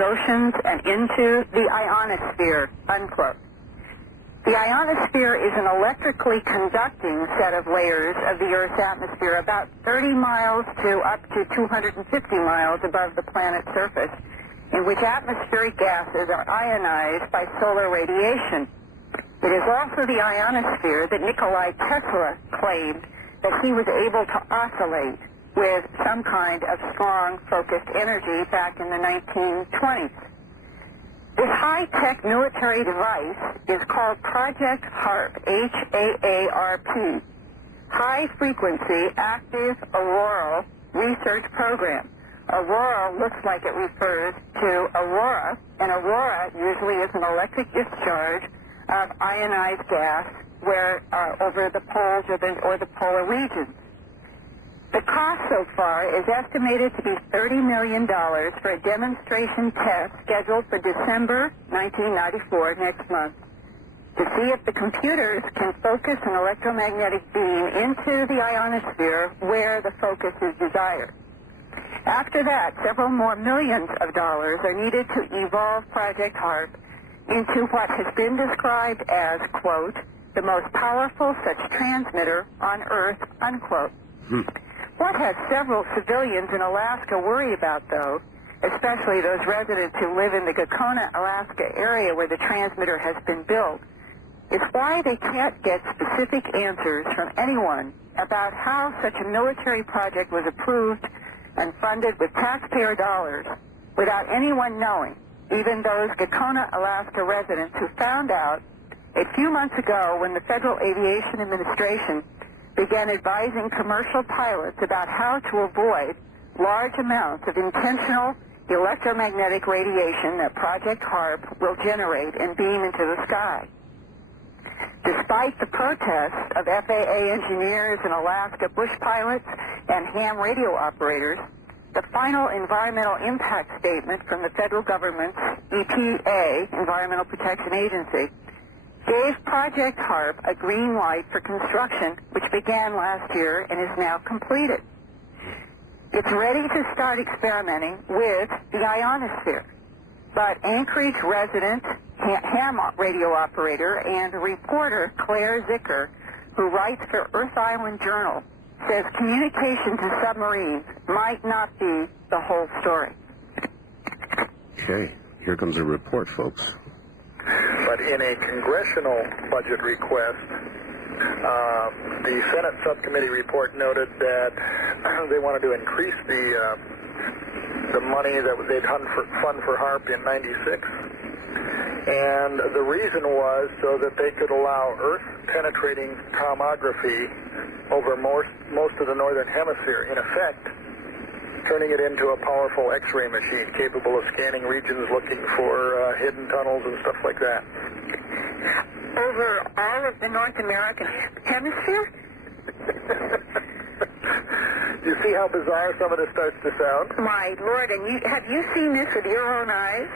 oceans and into the ionosphere, unquote. The ionosphere is an electrically conducting set of layers of the Earth's atmosphere about 30 miles to up to 250 miles above the planet's surface, in which atmospheric gases are ionized by solar radiation. It is also the ionosphere that Nikola Tesla claimed that he was able to oscillate with some kind of strong, focused energy back in the 1920s. This high-tech military device is called Project HAARP, H-A-A-R-P, High Frequency Active Auroral Research Program. Aurora looks like it refers to aurora, and aurora usually is an electric discharge of ionized gas where over the poles or the polar regions. The cost so far is estimated to be $30 million for a demonstration test scheduled for December 1994, next month, to see if the computers can focus an electromagnetic beam into the ionosphere where the focus is desired. After that, several more millions of dollars are needed to evolve Project HAARP into what has been described as, quote, the most powerful such transmitter on Earth, unquote. What has several civilians in Alaska worry about, though, especially those residents who live in the Gakona, Alaska area where the transmitter has been built, is why they can't get specific answers from anyone about how such a military project was approved and funded with taxpayer dollars without anyone knowing, even those Gakona, Alaska residents who found out a few months ago when the Federal Aviation Administration began advising commercial pilots about how to avoid large amounts of intentional electromagnetic radiation that Project HAARP will generate and beam into the sky. Despite the protests of FAA engineers and Alaska bush pilots and ham radio operators, the final environmental impact statement from the federal government's EPA, Environmental Protection Agency, gave Project HAARP a green light for construction, which began last year and is now completed. It's ready to start experimenting with the ionosphere. But Anchorage resident, ham radio operator, and reporter Claire Zicker, who writes for Earth Island Journal, says communication to submarines might not be the whole story. Okay, here comes a report, folks. But in a congressional budget request, the Senate subcommittee report noted that they wanted to increase the money that they'd fund for HAARP in '96. And the reason was so that they could allow Earth-penetrating tomography over most of the northern hemisphere, in effect turning it into a powerful X-ray machine capable of scanning regions looking for hidden tunnels and stuff like that. Over all of the North American hemisphere? You see how bizarre some of this starts to sound? My Lord, and have you seen this with your own eyes?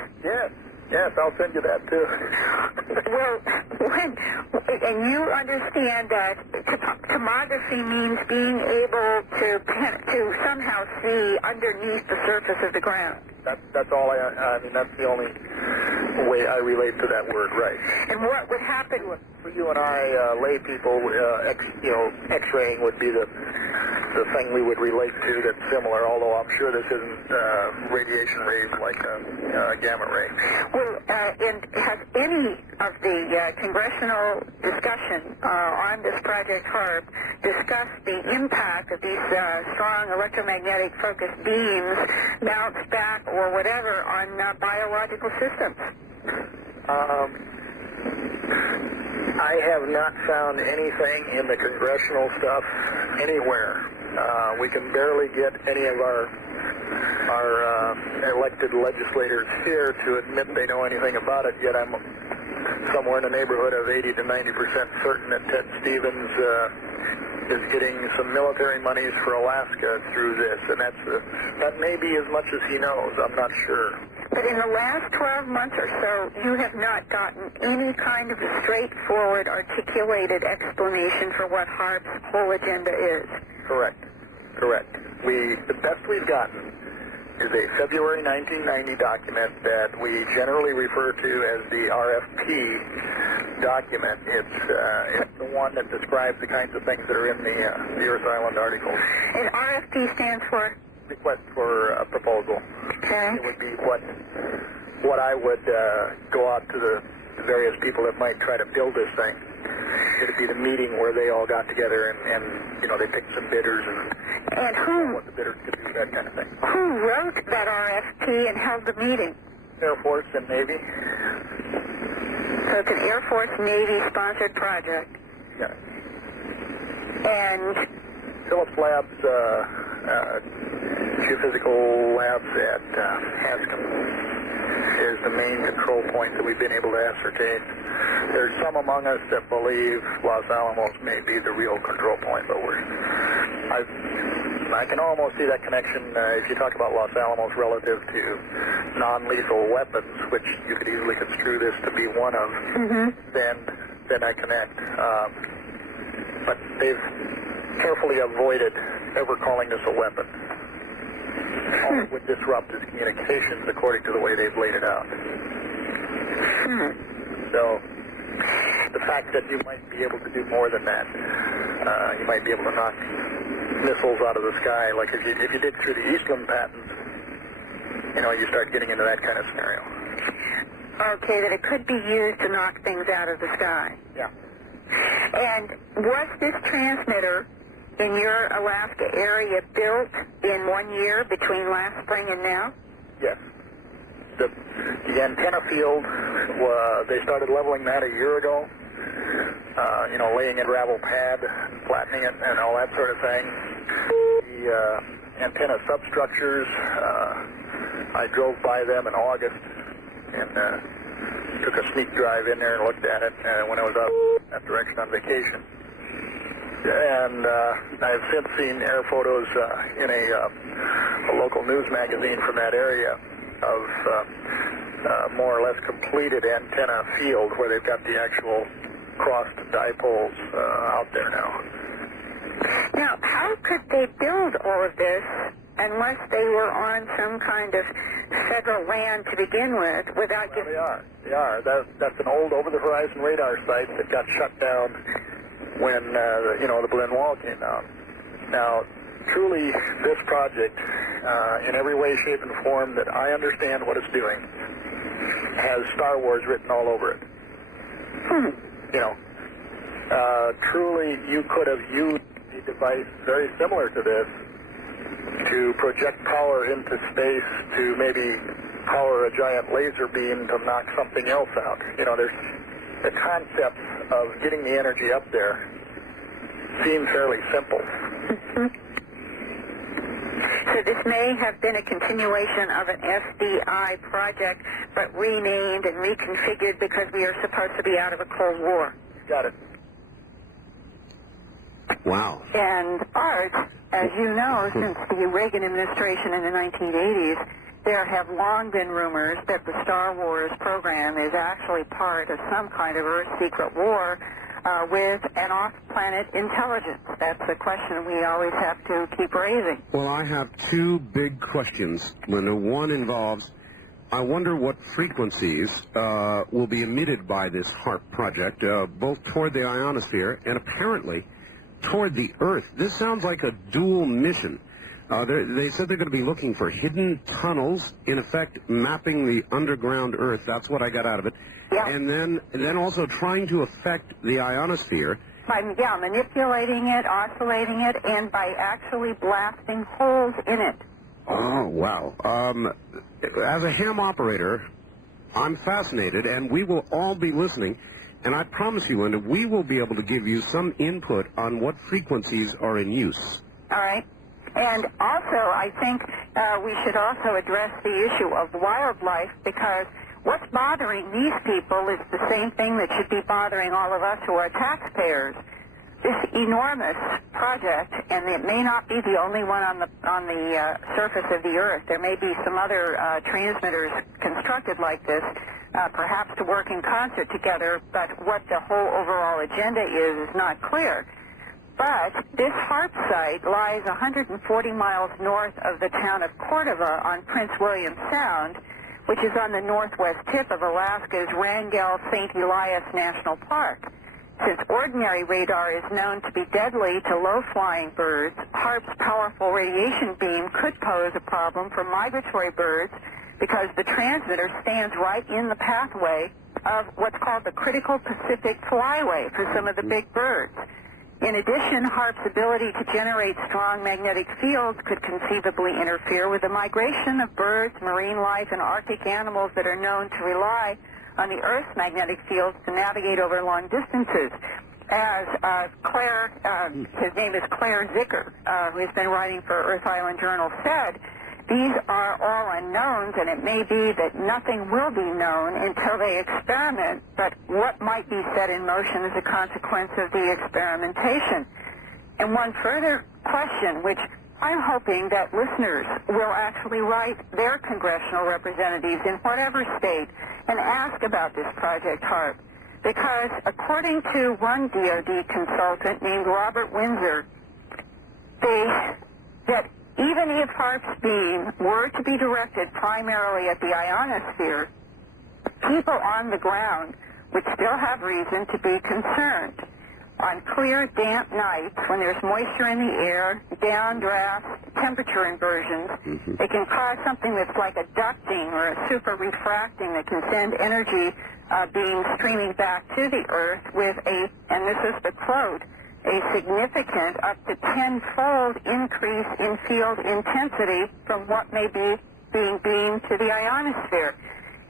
Yes, I'll send you that too. Well, and you understand that tomography means being able to somehow see underneath the surface of the ground. That's all I mean, that's the only way I relate to that word, right. And what would happen for you and I, lay people, X-raying would be the thing we would relate to that's similar, although I'm sure this isn't radiation rays like a gamma ray. Well, and has any of the congressional discussion on this Project HAARP discussed the impact of these strong electromagnetic focused beams, bounce back or whatever, on biological systems? I have not found anything in the congressional stuff anywhere. We can barely get any of our elected legislators here to admit they know anything about it, yet I'm somewhere in the neighborhood of 80 to 90% certain that Ted Stevens is getting some military monies for Alaska through this, and that may be as much as he knows. I'm not sure. But in the last 12 months or so, you have not gotten any kind of a straightforward, articulated explanation for what HAARP's whole agenda is. Correct. The best we've gotten is a February 1990 document that we generally refer to as the RFP document. It's the one that describes the kinds of things that are in the Earth Island article. And RFP stands for? Request for a proposal. Okay. It would be what I would go out to the various people that might try to build this thing. It would be the meeting where they all got together and you know, they picked some bidders and who, what the bidders could do, that kind of thing. Who wrote that RFP and held the meeting? Air Force and Navy. So it's an Air Force Navy sponsored project. Yeah. And Phillips Labs, geophysical labs at Hanscom is the main control point that we've been able to ascertain. There's some among us that believe Los Alamos may be the real control point, but I can almost see that connection if you talk about Los Alamos relative to non-lethal weapons, which you could easily construe this to be one of. Then I connect. But they've carefully avoided ever calling this a weapon. All it would disrupt is communications according to the way they've laid it out. So the fact that you might be able to do more than that, you might be able to knock missiles out of the sky, like if you dig through the Eastland patent, you know, you start getting into that kind of scenario. Okay, that it could be used to knock things out of the sky. Yeah. And was this transmitter in your Alaska area built in 1 year between last spring and now? Yes. The antenna field, they started leveling that a year ago. You know, laying in gravel pad, flattening it, and all that sort of thing. The antenna substructures, I drove by them in August and took a sneak drive in there and looked at it when I was out that direction on vacation. And I've since seen air photos in a local news magazine from that area of more or less completed antenna field where they've got the actual crossed dipoles out there now. Now, how could they build all of this unless they were on some kind of federal land to begin with without giving... They are. That's an old over-the-horizon radar site that got shut down when, you know, the Berlin Wall came down. Now, truly, this project, in every way, shape, and form that I understand what it's doing, has Star Wars written all over it. You know, truly, you could have used a device very similar to this to project power into space to maybe power a giant laser beam to knock something else out. You know, there's the concepts of getting the energy up there seem fairly simple. So this may have been a continuation of an SDI project, but renamed and reconfigured because we are supposed to be out of a Cold War. Got it. Wow. And Art, as you know, since the Reagan administration in the 1980s, there have long been rumors that the Star Wars program is actually part of some kind of Earth secret war with an off-planet intelligence. That's the question we always have to keep raising. Well, I have two big questions, Linda. One involves, I wonder what frequencies will be emitted by this HARP project, both toward the ionosphere and apparently toward the Earth. This sounds like a dual mission. They said they're going to be looking for hidden tunnels, in effect mapping the underground Earth. That's what I got out of it. Yeah. And then also trying to affect the ionosphere. By manipulating it, oscillating it, and by actually blasting holes in it. Oh, wow. As a ham operator, I'm fascinated, and we will all be listening. And I promise you, Linda, we will be able to give you some input on what frequencies are in use. All right. And also, I think we should also address the issue of wildlife, because what's bothering these people is the same thing that should be bothering all of us who are taxpayers. This enormous project, and it may not be the only one on the surface of the Earth. There may be some other transmitters constructed like this, perhaps to work in concert together, but what the whole overall agenda is not clear. But this HARP site lies 140 miles north of the town of Cordova on Prince William Sound, which is on the northwest tip of Alaska's Wrangell St. Elias National Park. Since ordinary radar is known to be deadly to low-flying birds, HARP's powerful radiation beam could pose a problem for migratory birds because the transmitter stands right in the pathway of what's called the critical Pacific flyway for some of the big birds. In addition, HARP's ability to generate strong magnetic fields could conceivably interfere with the migration of birds, marine life, and Arctic animals that are known to rely on the Earth's magnetic fields to navigate over long distances. As his name is Claire Zicker, who has been writing for Earth Island Journal, said, these are all unknowns, and it may be that nothing will be known until they experiment, but what might be set in motion as a consequence of the experimentation. And one further question, which I'm hoping that listeners will actually write their congressional representatives in whatever state and ask about this Project HARP. Because according to one DOD consultant named Robert Windsor, that even if HARP's beam were to be directed primarily at the ionosphere, people on the ground would still have reason to be concerned. On clear, damp nights, when there's moisture in the air, downdrafts, temperature inversions, it can cause something that's like a ducting or a super refracting that can send energy beams streaming back to the Earth with a, and this is the quote, a significant up to 10-fold increase in field intensity from what may be being beamed to the ionosphere.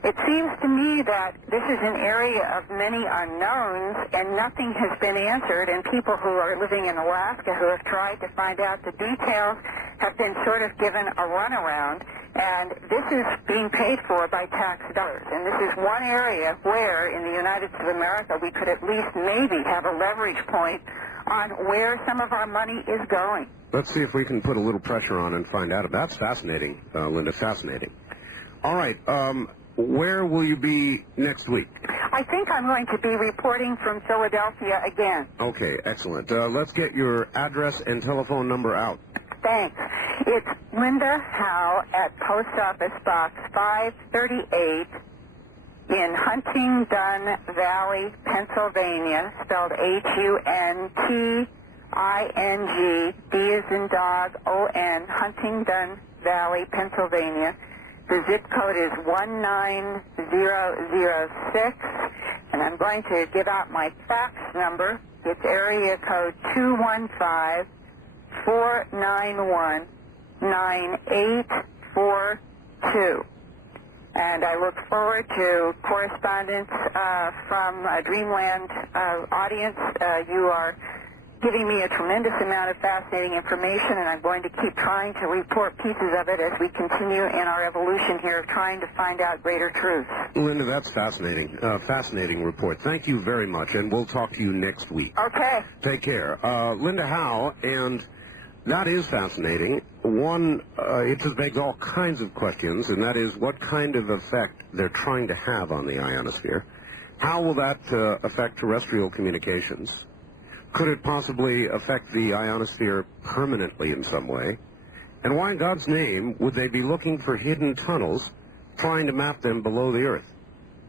It seems to me that this is an area of many unknowns and nothing has been answered, and people who are living in Alaska who have tried to find out the details have been sort of given a runaround, and this is being paid for by tax dollars. And this is one area where in the United States of America we could at least maybe have a leverage point on where some of our money is going. Let's see if we can put a little pressure on and find out. That's fascinating, Linda, fascinating. All right, where will you be next week? I think I'm going to be reporting from Philadelphia again. Okay, excellent. Let's get your address and telephone number out. Thanks. It's Linda Howe at Post Office Box 538 in Huntingdon Valley, Pennsylvania, spelled Hunting, D as in dog, O-N, Huntingdon Valley, Pennsylvania. The zip code is 19006, and I'm going to give out my fax number. It's area code 215-491-9842. And I look forward to correspondence from a Dreamland audience. You are giving me a tremendous amount of fascinating information, and I'm going to keep trying to report pieces of it as we continue in our evolution here of trying to find out greater truths. Linda, that's fascinating. Fascinating report. Thank you very much, and we'll talk to you next week. Okay. Take care. Linda Howe, and that is fascinating. One, it just begs all kinds of questions, and that is what kind of effect they're trying to have on the ionosphere. How will that affect terrestrial communications? Could it possibly affect the ionosphere permanently in some way? And why in God's name would they be looking for hidden tunnels, trying to map them below the Earth?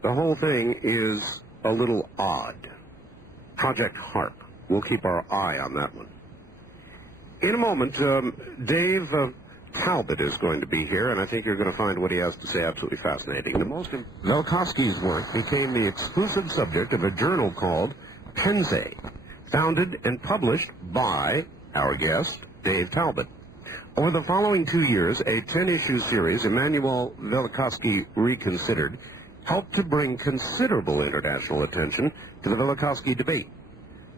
The whole thing is a little odd. Project HARP. We'll keep our eye on that one. In a moment, Dave Talbot is going to be here, and I think you're going to find what he has to say absolutely fascinating. Velikovsky's work became the exclusive subject of a journal called Pensée, founded and published by our guest, Dave Talbot. Over the following 2 years, a 10-issue series, Immanuel Velikovsky Reconsidered, helped to bring considerable international attention to the Velikovsky debate.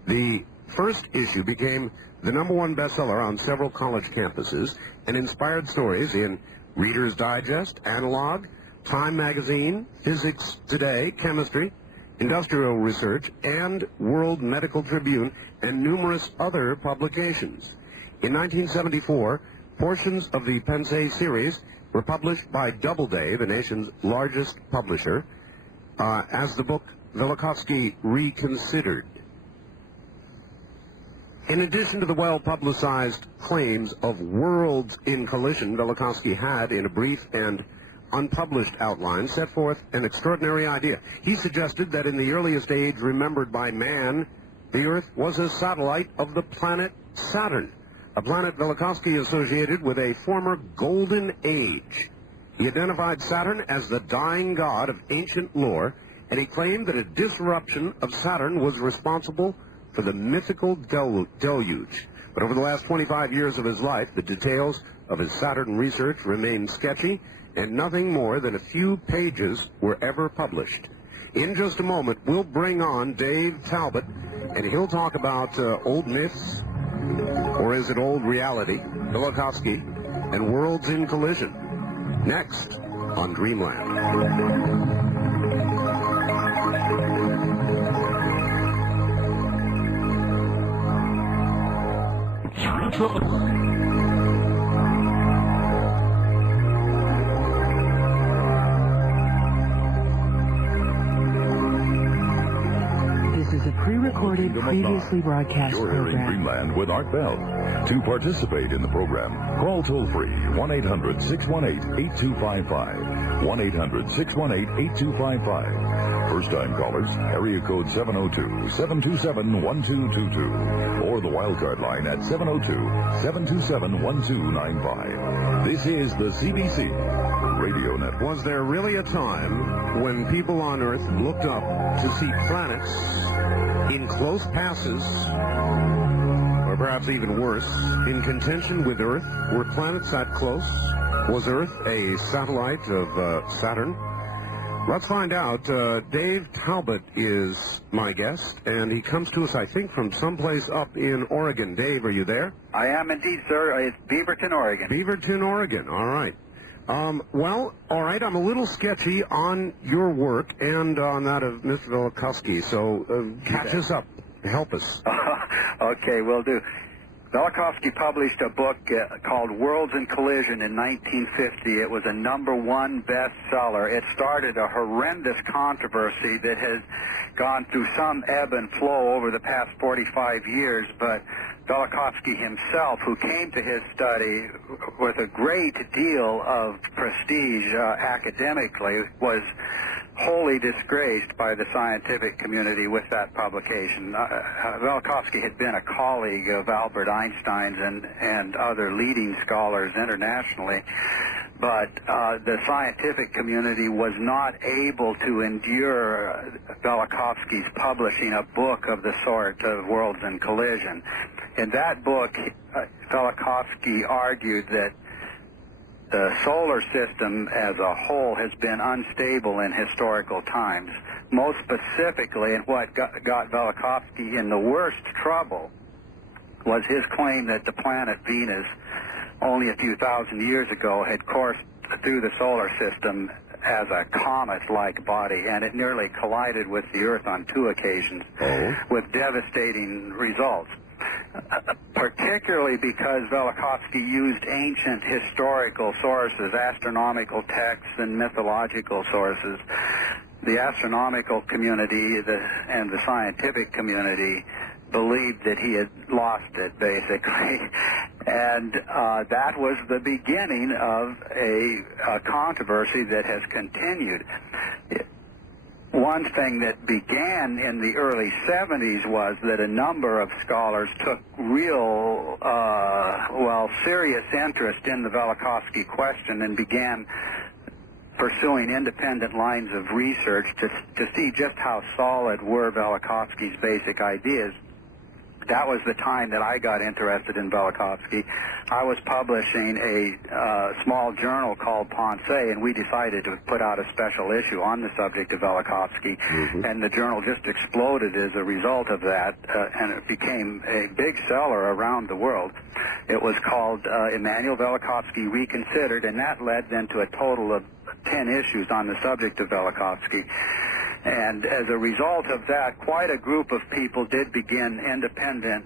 The first issue became the #1 bestseller on several college campuses and inspired stories in Reader's Digest, Analog, Time Magazine, Physics Today, Chemistry, Industrial Research, and World Medical Tribune, and numerous other publications. In 1974, portions of the Pensée series were published by Doubleday, the nation's largest publisher, as the book Velikovsky Reconsidered. In addition to the well-publicized claims of worlds in collision, Velikovsky had, in a brief and unpublished outline, set forth an extraordinary idea. He suggested that in the earliest age remembered by man, the Earth was a satellite of the planet Saturn, a planet Velikovsky associated with a former golden age. He identified Saturn as the dying god of ancient lore, and he claimed that a disruption of Saturn was responsible for the mythical deluge. But over the last 25 years of his life, the details of his Saturn research remained sketchy, and nothing more than a few pages were ever published. In just a moment, we'll bring on Dave Talbot, and he'll talk about old myths, or is it old reality, Velikovsky, and worlds in collision. Next on Dreamland. This is a pre-recorded, previously broadcast You're hearing program. Dreamland with Art Bell. To participate in the program, call toll-free 1-800-618-8255. 1-800-618-8255. First-time callers, area code 702-727-1222. Or the wildcard line at 702-727-1295. This is the CBC Radio Network. Was there really a time when people on Earth looked up to see planets in close passes, or perhaps even worse, in contention with Earth? Were planets that close? Was Earth a satellite of Saturn? Let's find out. Dave Talbot is my guest, and he comes to us, I think, from someplace up in Oregon. Dave, are you there? I am indeed, sir. It's Beaverton, Oregon. Beaverton, Oregon. All right. Well, all right, I'm a little sketchy on your work and on that of Mr. Velikovsky, so catch us up. Help us. Okay, will do. Velikovsky published a book called Worlds in Collision in 1950. It was a #1 bestseller. It started a horrendous controversy that has gone through some ebb and flow over the past 45 years, but Velikovsky himself, who came to his study with a great deal of prestige academically, was wholly disgraced by the scientific community with that publication. Velikovsky had been a colleague of Albert Einstein's and other leading scholars internationally, but the scientific community was not able to endure Velikovsky's publishing a book of the sort of Worlds in Collision. In that book, Velikovsky argued that the solar system as a whole has been unstable in historical times. Most specifically, and what got Velikovsky in the worst trouble was his claim that the planet Venus, only a few thousand years ago, had coursed through the solar system as a comet-like body, and it nearly collided with the Earth on 2 occasions with devastating results. Particularly because Velikovsky used ancient historical sources, astronomical texts and mythological sources. The astronomical community and the scientific community believed that he had lost it, basically. And that was the beginning of a controversy that has continued. One thing that began in the early 70s was that a number of scholars took real, serious interest in the Velikovsky question and began pursuing independent lines of research to see just how solid were Velikovsky's basic ideas. That was the time that I got interested in Velikovsky. I was publishing a small journal called Ponce, and we decided to put out a special issue on the subject of Velikovsky, and the journal just exploded as a result of that, and it became a big seller around the world. It was called Emanuel Velikovsky Reconsidered, and that led then to a total of 10 issues on the subject of Velikovsky. And as a result of that, quite a group of people did begin independent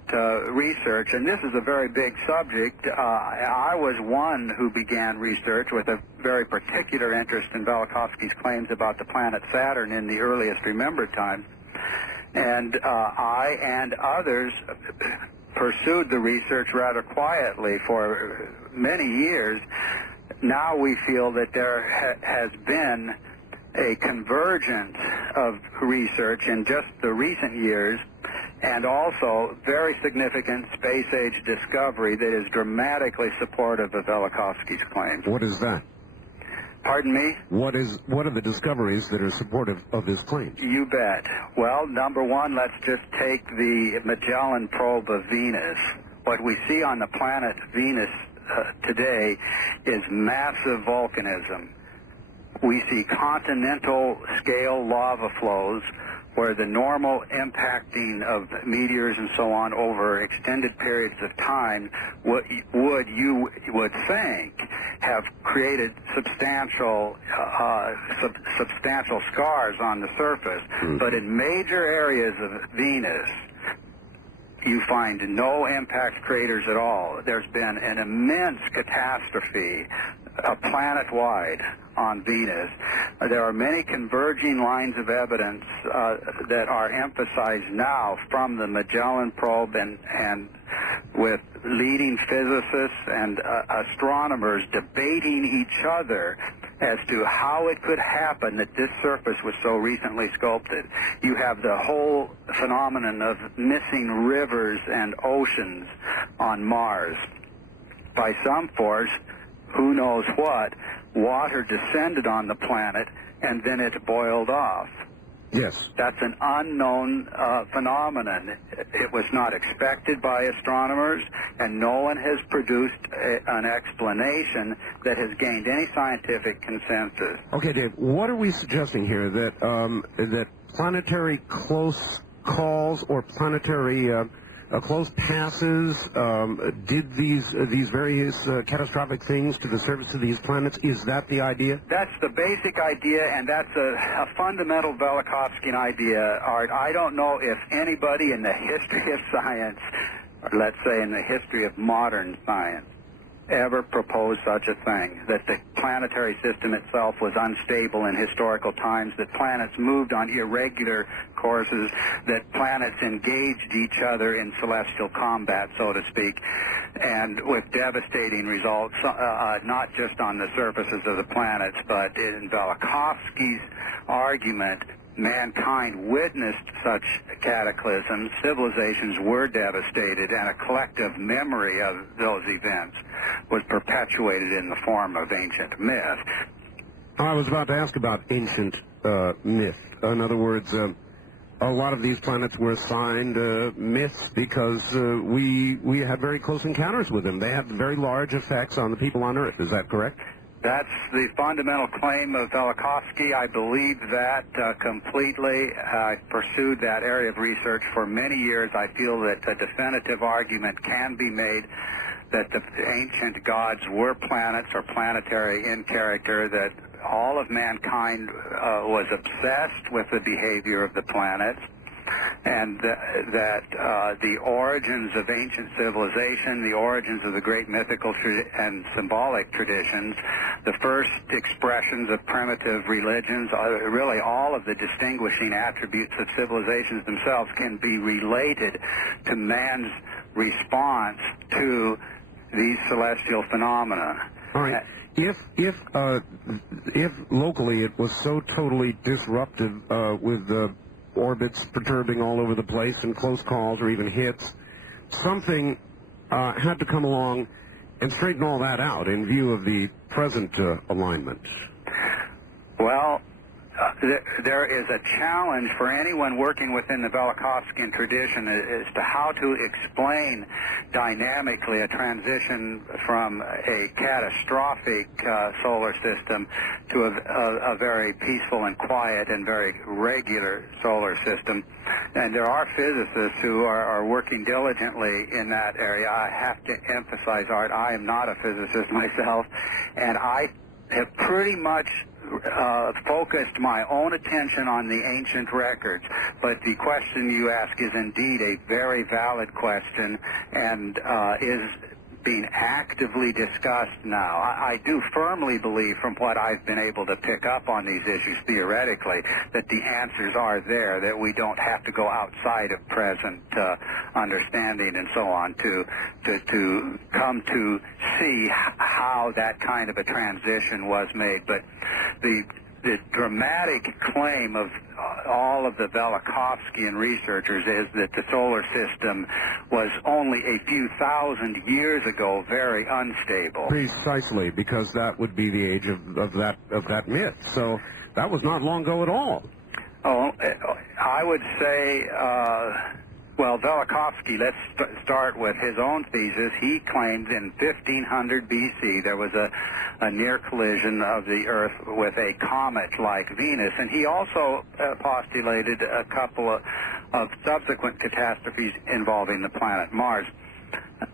research, and this is a very big subject. I was one who began research with a very particular interest in Velikovsky's claims about the planet Saturn in the earliest remembered times. And I and others pursued the research rather quietly for many years. Now we feel that there has been a convergence of research in just the recent years, and also very significant space-age discovery that is dramatically supportive of Velikovsky's claims. What is that? Pardon me? What are the discoveries that are supportive of his claims? You bet. Well, number one, let's just take the Magellan probe of Venus. What we see on the planet Venus today is massive volcanism. We see continental scale lava flows where the normal impacting of meteors and so on over extended periods of time you would think have created substantial scars on the surface. But in major areas of Venus, you find no impact craters at all. There's been an immense catastrophe planet-wide on Venus. There are many converging lines of evidence that are emphasized now from the Magellan probe and with leading physicists and astronomers debating each other as to how it could happen that this surface was so recently sculpted. You have the whole phenomenon of missing rivers and oceans on Mars. By some force, who knows what, water descended on the planet and then it boiled off. Yes. That's an unknown phenomenon. It was not expected by astronomers, and no one has produced an explanation that has gained any scientific consensus. Okay, Dave, what are we suggesting here? That planetary close calls or planetary close passes did these various catastrophic things to the surface of these planets? Is that the idea? That's the basic idea, and that's a fundamental Velikovskyan idea, Art. I don't know if anybody in the history of science, or let's say in the history of modern science, ever proposed such a thing, that the planetary system itself was unstable in historical times, that planets moved on irregular courses, that planets engaged each other in celestial combat, so to speak, and with devastating results, not just on the surfaces of the planets, but in Velikovsky's argument, mankind witnessed such cataclysms, civilizations were devastated, and a collective memory of those events was perpetuated in the form of ancient myth. I was about to ask about ancient myth. In other words, a lot of these planets were assigned myths because we had very close encounters with them. They had very large effects on the people on Earth. Is that correct? That's the fundamental claim of Velikovsky. I believe that completely. I pursued that area of research for many years. I feel that a definitive argument can be made that the ancient gods were planets or planetary in character, that all of mankind was obsessed with the behavior of the planets, and that the origins of ancient civilization, the origins of the great mythical and symbolic traditions, the first expressions of primitive religions, really all of the distinguishing attributes of civilizations themselves can be related to man's response to these celestial phenomena. All right. If locally it was so totally disruptive with the orbits perturbing all over the place and close calls or even hits, something had to come along and straighten all that out in view of the present alignment. Well, there is a challenge for anyone working within the Velikovskyan tradition as to how to explain dynamically a transition from a catastrophic solar system to a very peaceful and quiet and very regular solar system. And there are physicists who are working diligently in that area. I have to emphasize, Art, I am not a physicist myself, and I have pretty much focused my own attention on the ancient records, but the question you ask is indeed a very valid question and is being actively discussed now. I do firmly believe, from what I've been able to pick up on these issues theoretically, that the answers are there, that we don't have to go outside of present understanding and so on to come to see how that kind of a transition was made. But the dramatic claim of all of the Velikovskyan researchers is that the solar system was only a few thousand years ago very unstable. Precisely, because that would be the age of that myth. So that was not long ago at all. Oh, I would say, well, Velikovsky, let's start with his own thesis. He claimed in 1500 BC there was a near collision of the Earth with a comet like Venus, and he also postulated a couple of subsequent catastrophes involving the planet Mars.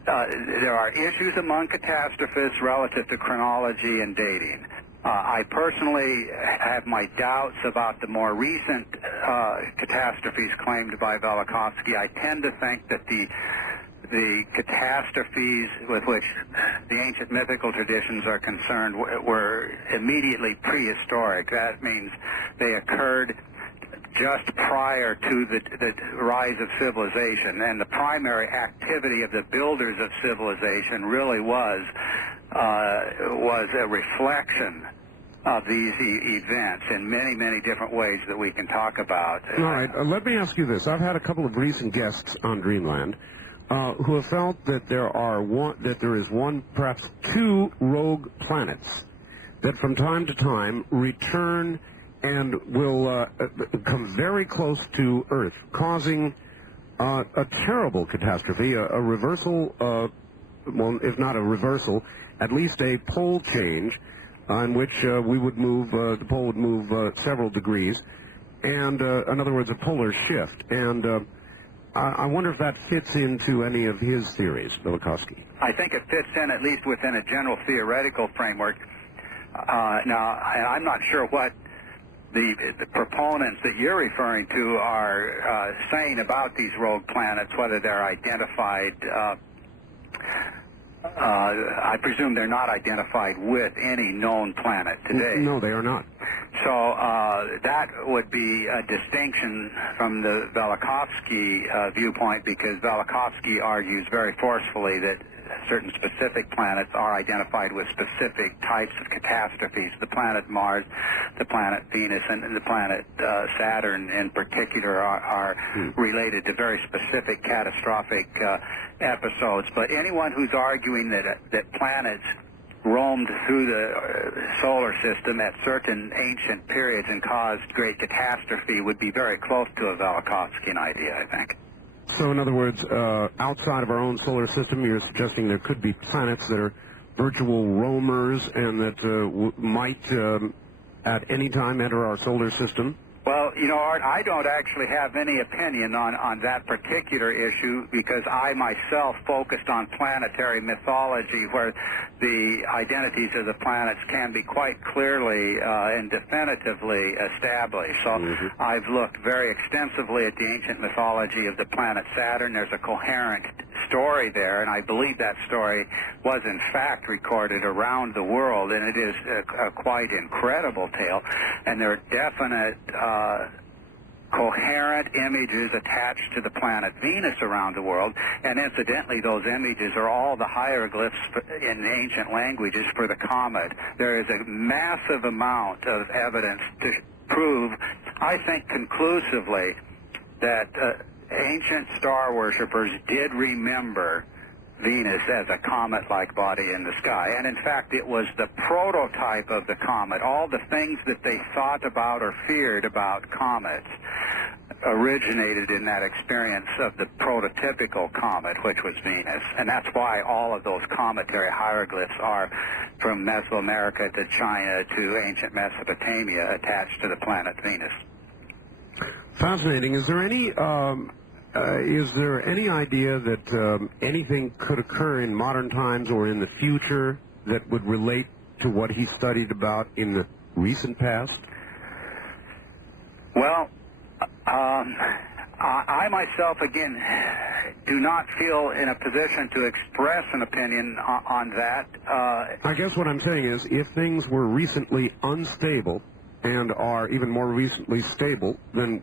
There are issues among catastrophists relative to chronology and dating. I personally have my doubts about the more recent catastrophes claimed by Velikovsky. I tend to think that the catastrophes with which the ancient mythical traditions are concerned were immediately prehistoric. That means they occurred just prior to the rise of civilization, and the primary activity of the builders of civilization really was a reflection of these events in many, many different ways that we can talk about. All right, let me ask you this. I've had a couple of recent guests on Dreamland who have felt that there is one, perhaps two rogue planets that from time to time return and will come very close to Earth, causing a terrible catastrophe, a reversal, well, if not a reversal, at least a pole change in which we would move, the pole would move several degrees, and in other words, a polar shift. And I wonder if that fits into any of his theories, Velikovsky. I think it fits in at least within a general theoretical framework. Now, I'm not sure what the proponents that you're referring to are saying about these rogue planets, whether they're identified. I presume they're not identified with any known planet today. No, they are not. So that would be a distinction from the Velikovsky viewpoint, because Velikovsky argues very forcefully that certain specific planets are identified with specific types of catastrophes. The planet Mars, the planet Venus, and the planet Saturn in particular are related to very specific catastrophic episodes. But anyone who's arguing that planets roamed through the solar system at certain ancient periods and caused great catastrophe would be very close to a Velikovskyan idea, I think. So, in other words, outside of our own solar system, you're suggesting there could be planets that are virtual roamers and that might at any time enter our solar system? Well, you know, Art, I don't actually have any opinion on that particular issue, because I myself focused on planetary mythology, where the identities of the planets can be quite clearly and definitively established. So I've looked very extensively at the ancient mythology of the planet Saturn. There's a coherent story there, and I believe that story was in fact recorded around the world, and it is a quite incredible tale, and there are definite coherent images attached to the planet Venus around the world, and incidentally those images are all the hieroglyphs in ancient languages for the comet. There is a massive amount of evidence to prove, I think conclusively, that ancient star worshippers did remember Venus as a comet-like body in the sky. And in fact, it was the prototype of the comet. All the things that they thought about or feared about comets originated in that experience of the prototypical comet, which was Venus. And that's why all of those cometary hieroglyphs are from Mesoamerica to China to ancient Mesopotamia attached to the planet Venus. Fascinating. Is there any idea that anything could occur in modern times or in the future that would relate to what he studied about in the recent past? Well, I myself, again, do not feel in a position to express an opinion on that. I guess what I'm saying is, if things were recently unstable and are even more recently stable, then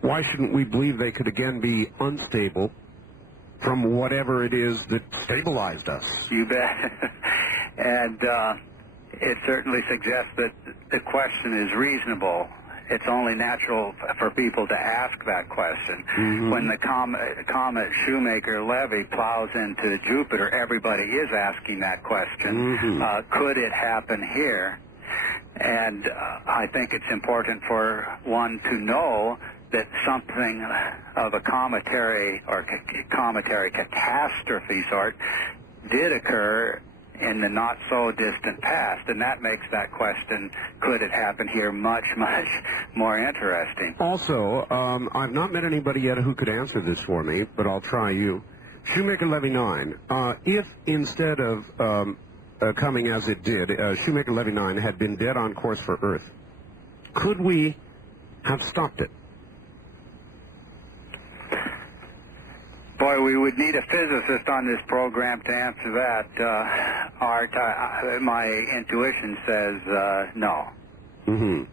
why shouldn't we believe they could again be unstable from whatever it is that stabilized us? You bet. And it certainly suggests that the question is reasonable. It's only natural for people to ask that question. Mm-hmm. When the comet Shoemaker-Levy plows into Jupiter, everybody is asking that question. Mm-hmm. Could it happen here? And I think it's important for one to know that something of a cometary or cometary catastrophe sort did occur in the not-so-distant past, and that makes that question, could it happen here, much, much more interesting. Also, I've not met anybody yet who could answer this for me, but I'll try you. Shoemaker-Levy 9, if instead of coming as it did, Shoemaker-Levy 9 had been dead on course for Earth, could we have stopped it? Boy, we would need a physicist on this program to answer that. Art, my intuition says no. Mm-hmm.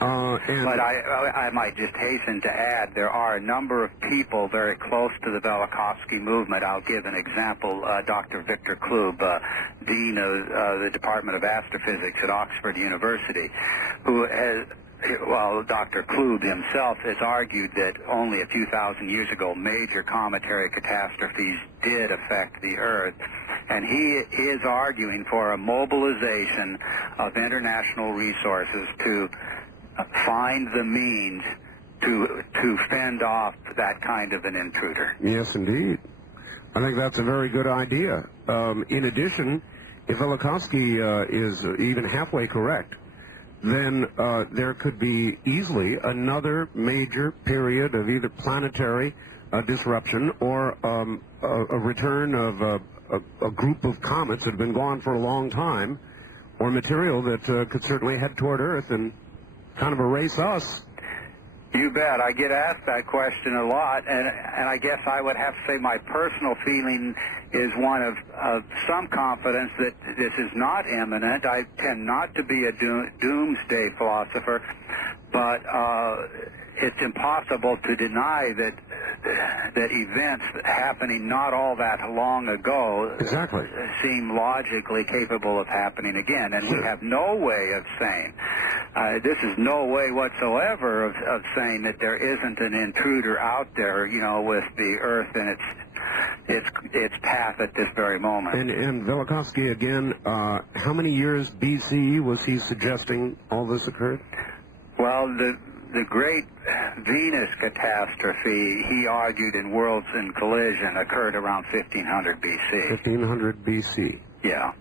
But I might just hasten to add, there are a number of people very close to the Velikovsky movement. I'll give an example. Dr. Victor Klub, Dean of the Department of Astrophysics at Oxford University, who has... Well, Dr. Klub himself has argued that only a few thousand years ago major cometary catastrophes did affect the Earth, and he is arguing for a mobilization of international resources to find the means to fend off that kind of an intruder. Yes, indeed. I think that's a very good idea. In addition, if Velikovsky is even halfway correct, then there could be easily another major period of either planetary disruption or a return of a group of comets that have been gone for a long time, or material that could certainly head toward Earth and kind of erase us. You bet. I get asked that question a lot, and I guess I would have to say my personal feeling is one of some confidence that this is not imminent. I tend not to be a doomsday philosopher, but it's impossible to deny that events happening not all that long ago exactly seem logically capable of happening again, and we have no way of saying. This is no way whatsoever of saying that there isn't an intruder out there, you know, with the Earth in its path at this very moment. And Velikovsky again, how many years BC was he suggesting all this occurred? Well, the great Venus catastrophe, he argued in Worlds in Collision, occurred around 1500 BC. 1500 BC. Yeah.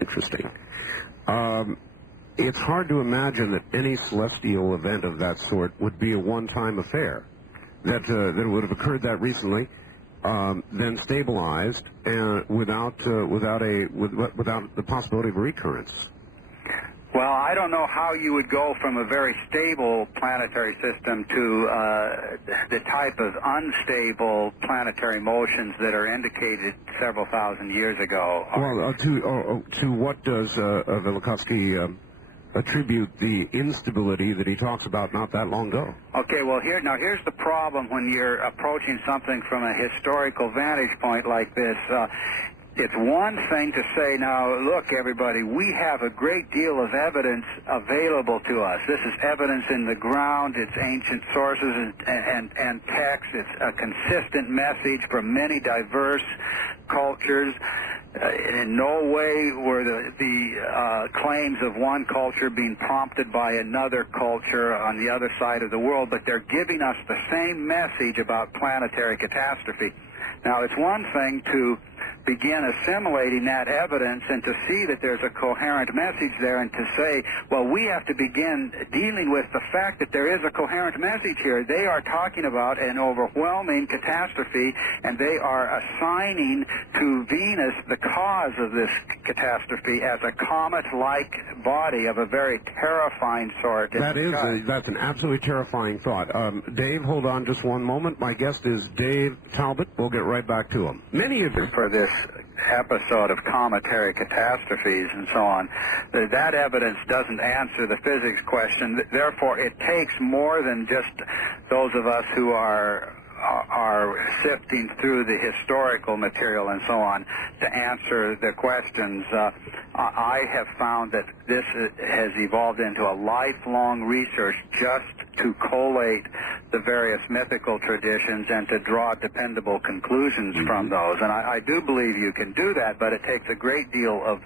Interesting. It's hard to imagine that any celestial event of that sort would be a one-time affair. That would have occurred that recently, then stabilized, and without the possibility of recurrence. Well, I don't know how you would go from a very stable planetary system to the type of unstable planetary motions that are indicated several thousand years ago. Well, to what does Velikovsky attribute the instability that he talks about not that long ago? Okay, well, here's the problem when you're approaching something from a historical vantage point like this. It's one thing to say, now, look, everybody, we have a great deal of evidence available to us. This is evidence in the ground. It's ancient sources and texts. It's a consistent message from many diverse cultures. In no way were the claims of one culture being prompted by another culture on the other side of the world, but they're giving us the same message about planetary catastrophe. Now, it's one thing to begin assimilating that evidence and to see that there's a coherent message there, and to say, well, we have to begin dealing with the fact that there is a coherent message here. They are talking about an overwhelming catastrophe, and they are assigning to Venus the cause of this catastrophe as a comet-like body of a very terrifying sort. That's an absolutely terrifying thought. Dave, hold on just one moment. My guest is Dave Talbot. We'll get right back to him. Many of you... For this episode of cometary catastrophes and so on, that evidence doesn't answer the physics question. Therefore, it takes more than just those of us who are sifting through the historical material and so on to answer the questions. I have found that this has evolved into a lifelong research just to collate the various mythical traditions and to draw dependable conclusions from those. And I do believe you can do that, but it takes a great deal of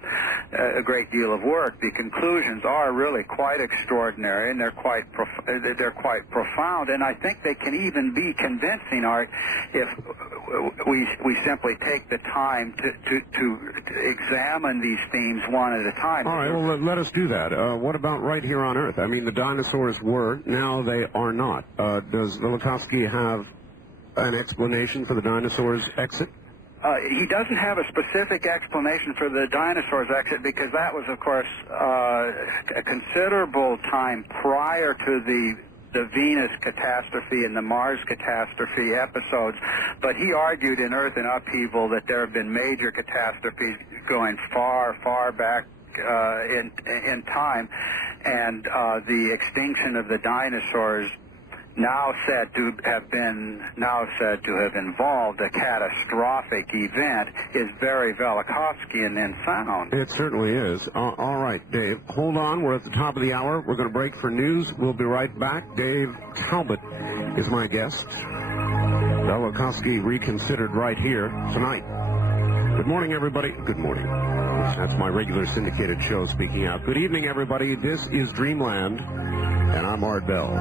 work. The conclusions are really quite extraordinary, and they're quite profound, and I think they can even be convincing, Art, if we simply take the time to examine these themes one at a time. All right, well, let us do that. What about right here on Earth? I mean, the dinosaurs were, now they are not. Does Velikovsky have an explanation for the dinosaurs' exit? He doesn't have a specific explanation for the dinosaurs' exit, because that was, of course, a considerable time prior to the Venus catastrophe and the Mars catastrophe episodes. But he argued in Earth in Upheaval that there have been major catastrophes going far, far back in time, and the extinction of the dinosaurs now said to have involved a catastrophic event is very Velikovskyan in sound. It certainly is. All right, Dave, hold on. We're at the top of the hour. We're going to break for news. We'll be right back. Dave Talbot is my guest. Velikovsky reconsidered right here tonight. Good morning, everybody. Good morning. That's my regular syndicated show speaking out. Good evening, everybody. This is Dreamland, and I'm Art Bell.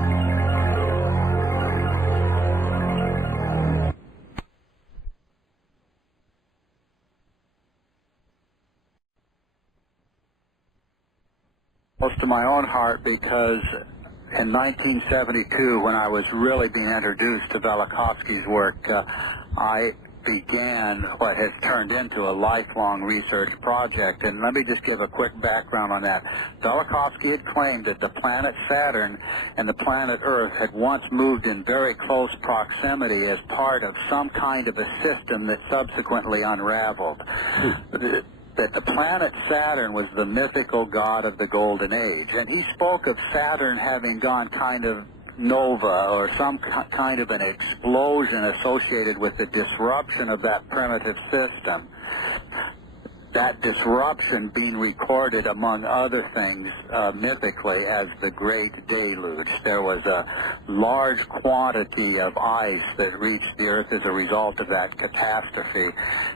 Close to my own heart, because in 1972, when I was really being introduced to Velikovsky's work, I began what has turned into a lifelong research project. And let me just give a quick background on that. Velikovsky had claimed that the planet Saturn and the planet Earth had once moved in very close proximity as part of some kind of a system that subsequently unraveled. That the planet Saturn was the mythical god of the Golden Age. And he spoke of Saturn having gone kind of nova, or some kind of an explosion associated with the disruption of that primitive system. That disruption being recorded, among other things, mythically as the Great Deluge. There was a large quantity of ice that reached the Earth as a result of that catastrophe,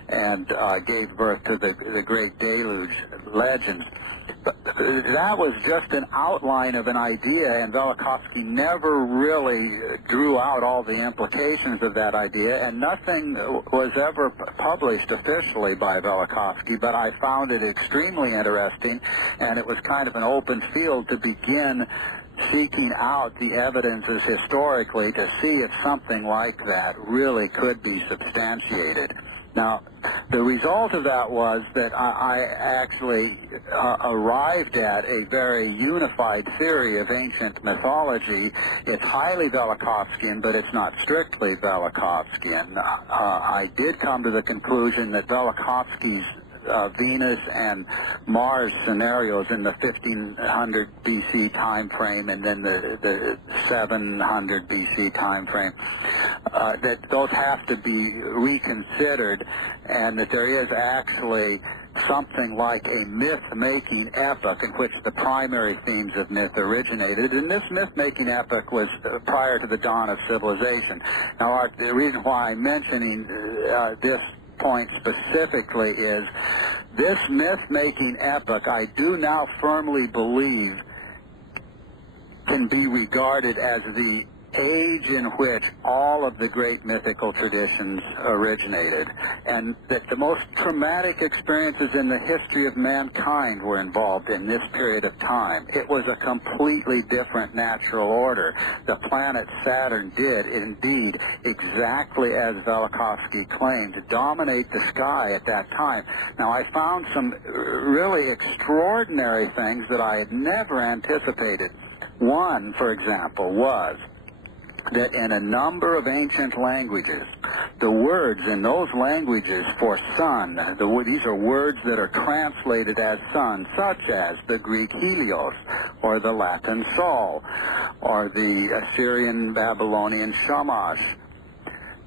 and gave birth to the Great Deluge legend. But that was just an outline of an idea, and Velikovsky never really drew out all the implications of that idea, and nothing was ever published officially by Velikovsky, but I found it extremely interesting, and it was kind of an open field to begin seeking out the evidences historically to see if something like that really could be substantiated. Now, the result of that was that I actually arrived at a very unified theory of ancient mythology. It's highly Velikovskyan, but it's not strictly Velikovskyan. I did come to the conclusion that Velikovsky's Venus and Mars scenarios in the 1500 BC time frame and then the 700 BC time frame, that those have to be reconsidered, and that there is actually something like a myth-making epoch in which the primary themes of myth originated, and this myth-making epoch was prior to the dawn of civilization. Now, Art, the reason why I'm mentioning this point specifically is this myth-making epoch, I do now firmly believe, can be regarded as the age in which all of the great mythical traditions originated, and that the most traumatic experiences in the history of mankind were involved in this period of time. It was a completely different natural order. The planet Saturn did, indeed, exactly as Velikovsky claimed, dominate the sky at that time. Now, I found some really extraordinary things that I had never anticipated. One, for example, was that in a number of ancient languages, the words in those languages for sun, these are words that are translated as sun, such as the Greek Helios, or the Latin Sol, or the Assyrian Babylonian Shamash.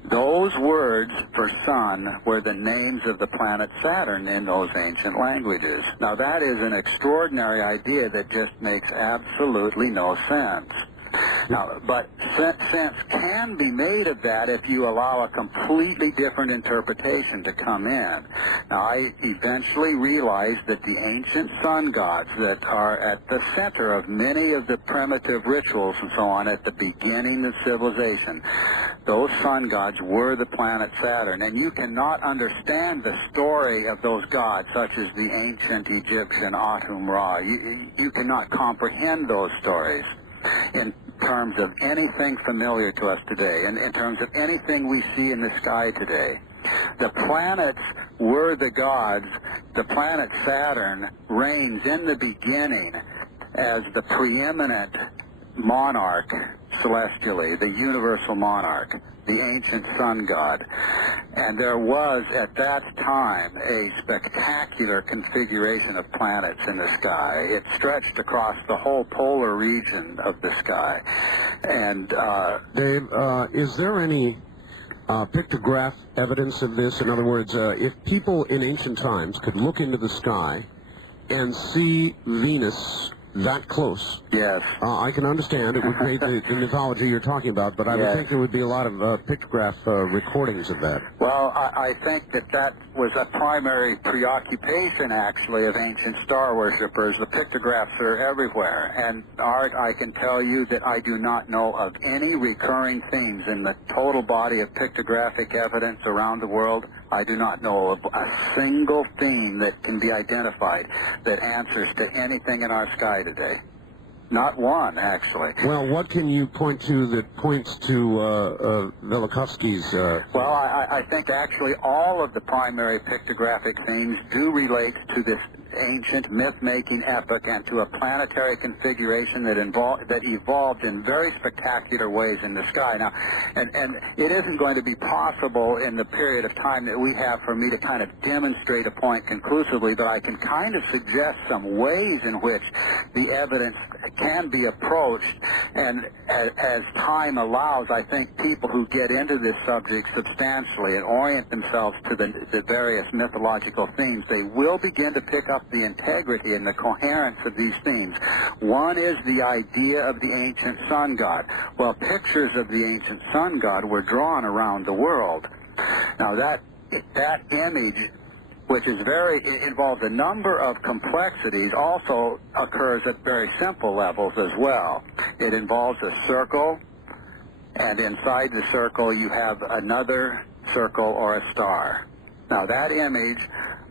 Those words for sun were the names of the planet Saturn in those ancient languages. Now, that is an extraordinary idea that just makes absolutely no sense. Now, but sense can be made of that if you allow a completely different interpretation to come in. Now, I eventually realized that the ancient sun gods that are at the center of many of the primitive rituals and so on at the beginning of civilization, those sun gods were the planet Saturn. And you cannot understand the story of those gods, such as the ancient Egyptian Atum Ra. You cannot comprehend those stories in terms of anything familiar to us today, and in terms of anything we see in the sky today. The planets were the gods. The planet Saturn reigns in the beginning as the preeminent monarch celestially, the universal monarch, the ancient sun god. And there was, at that time, a spectacular configuration of planets in the sky. It stretched across the whole polar region of the sky. And, Dave, is there any pictograph evidence of this? In other words, if people in ancient times could look into the sky and see Venus that close. Yes. I can understand it would create the mythology you're talking about, but I would think there would be a lot of pictograph recordings of that. Well, I think that was a primary preoccupation, actually, of ancient star worshippers. The pictographs are everywhere. And, Art, I can tell you that I do not know of any recurring themes in the total body of pictographic evidence around the world. I do not know of a single theme that can be identified that answers to anything in our sky today. Not one, actually. Well, what can you point to that points to Velikovsky's... Well, I think actually all of the primary pictographic themes do relate to this ancient myth-making epoch and to a planetary configuration that evolved in very spectacular ways in the sky. Now, and it isn't going to be possible in the period of time that we have for me to kind of demonstrate a point conclusively, but I can kind of suggest some ways in which the evidence can be approached, and as time allows, I think people who get into this subject substantially and orient themselves to the various mythological themes, they will begin to pick up the integrity and the coherence of these themes. One is the idea of the ancient sun god. Well, pictures of the ancient sun god were drawn around the world. Now that image, which is involves a number of complexities, also occurs at very simple levels as well. It involves a circle, and inside the circle you have another circle or a star. Now that image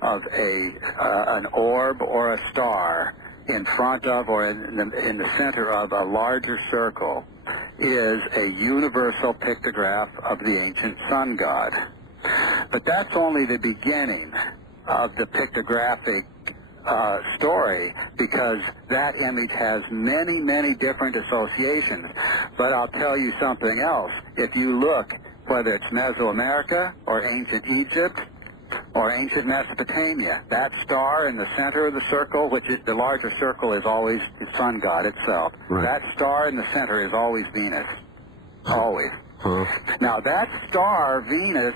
of an orb or a star in front of or in the center of a larger circle is a universal pictograph of the ancient sun god. But that's only the beginning of the pictographic story, because that image has many, many different associations. But I'll tell you something else. If you look, whether it's Mesoamerica or ancient Egypt or ancient Mesopotamia, that star in the center of the circle, which is the larger circle, is always the sun god itself. Right. That star in the center is always Venus. Always. Huh. Now, that star, Venus,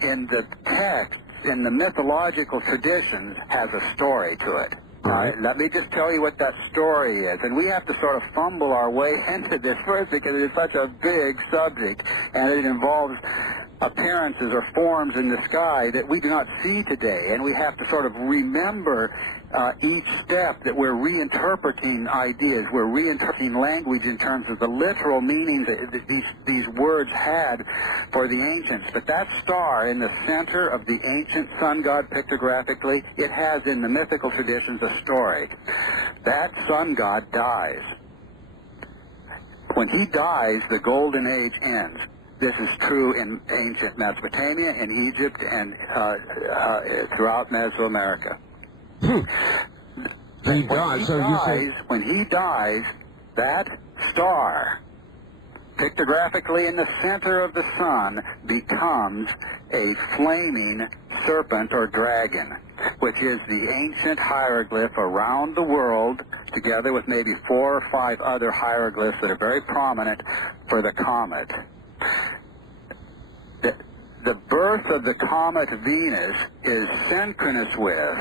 in the text, in the mythological traditions, has a story to it. Right. Let me just tell you what that story is. And we have to sort of fumble our way into this first because it is such a big subject, and it involves appearances or forms in the sky that we do not see today, and we have to sort of remember each step that we're reinterpreting ideas, we're reinterpreting language in terms of the literal meanings that these words had for the ancients. But that star in the center of the ancient sun god pictographically, it has in the mythical traditions a story. That sun god dies. When he dies, the golden age ends. This is true in ancient Mesopotamia, in Egypt, and throughout Mesoamerica. When he dies, that star, pictographically in the center of the sun, becomes a flaming serpent or dragon, which is the ancient hieroglyph around the world, together with maybe 4 or 5 other hieroglyphs that are very prominent for the comet. The birth of the comet Venus is synchronous with,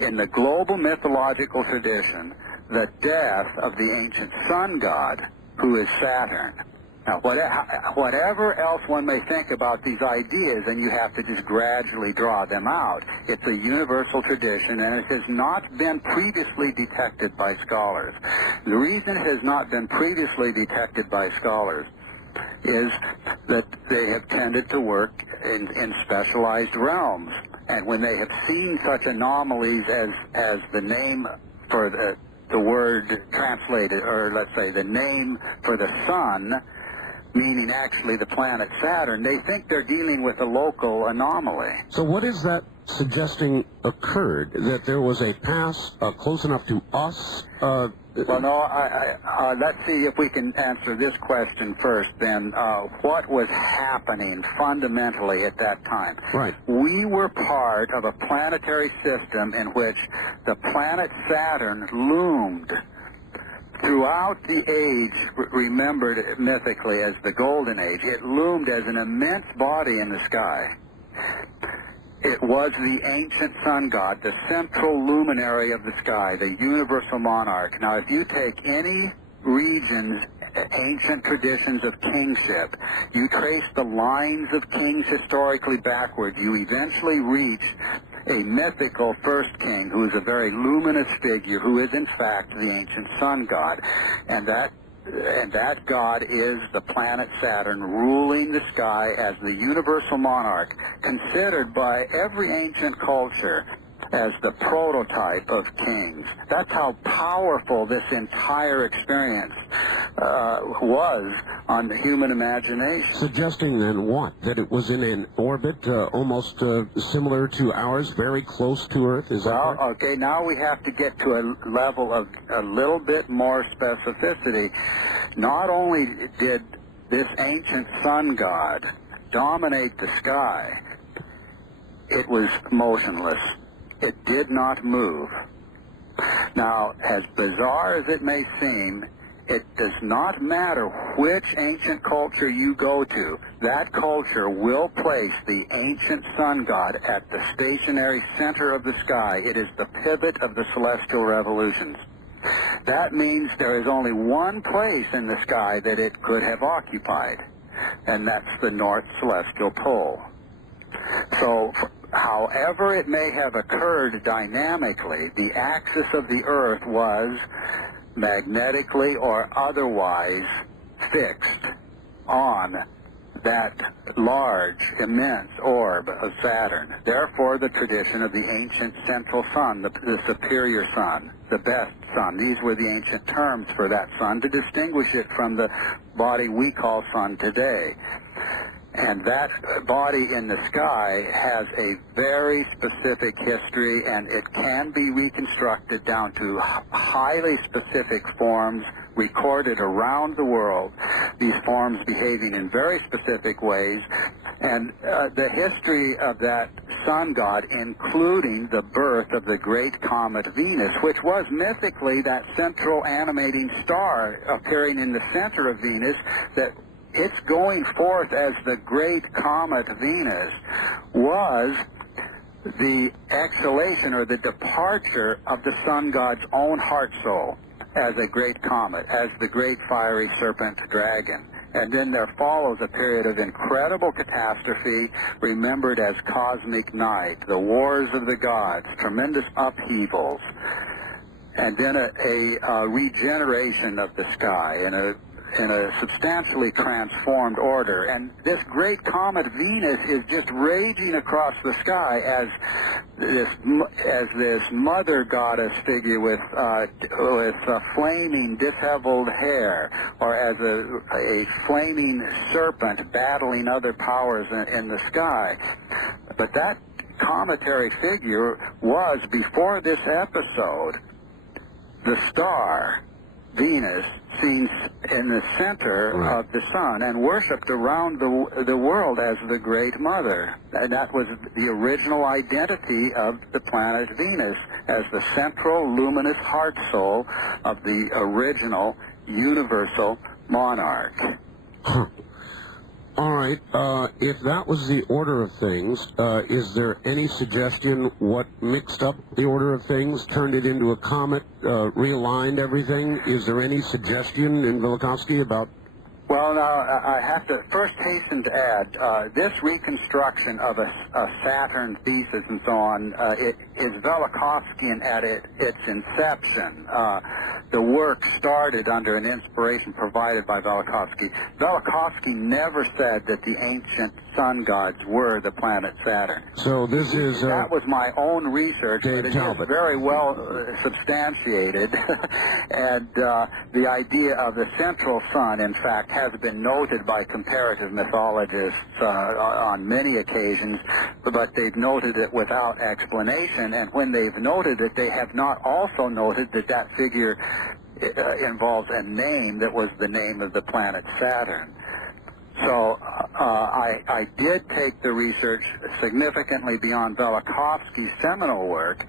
in the global mythological tradition, the death of the ancient sun god, who is Saturn. Now, whatever else one may think about these ideas, and you have to just gradually draw them out, it's a universal tradition, and it has not been previously detected by scholars. The reason it has not been previously detected by scholars is that they have tended to work in specialized realms. And when they have seen such anomalies as the name for the word translated, or let's say the name for the sun, meaning actually the planet Saturn, they think they're dealing with a local anomaly. So what is that suggesting occurred? That there was a pass close enough to us? Well, no, let's see if we can answer this question first, then. What was happening fundamentally at that time? Right. We were part of a planetary system in which the planet Saturn loomed throughout the age, remembered mythically as the Golden Age. It loomed as an immense body in the sky. It was the ancient sun god, the central luminary of the sky, the universal monarch. Now, if you take any region's ancient traditions of kingship, you trace the lines of kings historically backward, you eventually reach a mythical first king who is a very luminous figure, who is in fact the ancient sun god. And that god is the planet Saturn, ruling the sky as the universal monarch, considered by every ancient culture as the prototype of kings. That's how powerful this entire experience was on the human imagination. Suggesting then what? That it was in an orbit almost similar to ours, very close to Earth? Is that correct? Okay, now we have to get to a level of a little bit more specificity. Not only did this ancient sun god dominate the sky, it was motionless. It did not move. Now, as bizarre as it may seem, it does not matter which ancient culture you go to. That culture will place the ancient sun god at the stationary center of the sky. It is the pivot of the celestial revolutions. That means there is only one place in the sky that it could have occupied, and that's the North Celestial Pole. So, however it may have occurred dynamically, the axis of the Earth was magnetically or otherwise fixed on that large, immense orb of Saturn. Therefore, the tradition of the ancient central sun, the superior sun, the best sun. These were the ancient terms for that sun to distinguish it from the body we call sun today. And that body in the sky has a very specific history, and it can be reconstructed down to highly specific forms recorded around the world, these forms behaving in very specific ways. And the history of that sun god, including the birth of the great comet Venus, which was mythically that central animating star appearing in the center of Venus, that its going forth as the great comet Venus was the exhalation or the departure of the sun god's own heart soul as a great comet, as the great fiery serpent dragon. And then there follows a period of incredible catastrophe, remembered as cosmic night, the wars of the gods, tremendous upheavals, and then a regeneration of the sky in a substantially transformed order. And this great comet Venus is just raging across the sky as this mother goddess figure with flaming disheveled hair, or as a flaming serpent battling other powers in the sky. But that cometary figure was, before this episode, the star Venus, seen in the center of the sun and worshipped around the world as the Great Mother. And that was the original identity of the planet Venus, as the central luminous heart soul of the original universal monarch. Huh. All right. If that was the order of things, is there any suggestion what mixed up the order of things, turned it into a comet, realigned everything? Is there any suggestion in Velikovsky about? Well, now, I have to first hasten to add, this reconstruction of a Saturn thesis and so on is Velikovskyan at its inception. The work started under an inspiration provided by Velikovsky. Velikovsky never said that the ancient sun gods were the planet Saturn. So this is... that was my own research, Dave but it Talbot. is very well substantiated. And the idea of the central sun, in fact, has been noted by comparative mythologists on many occasions, but they've noted it without explanation. And when they've noted it, they have not also noted that that figure involves a name that was the name of the planet Saturn. So I did take the research significantly beyond Velikovsky's seminal work,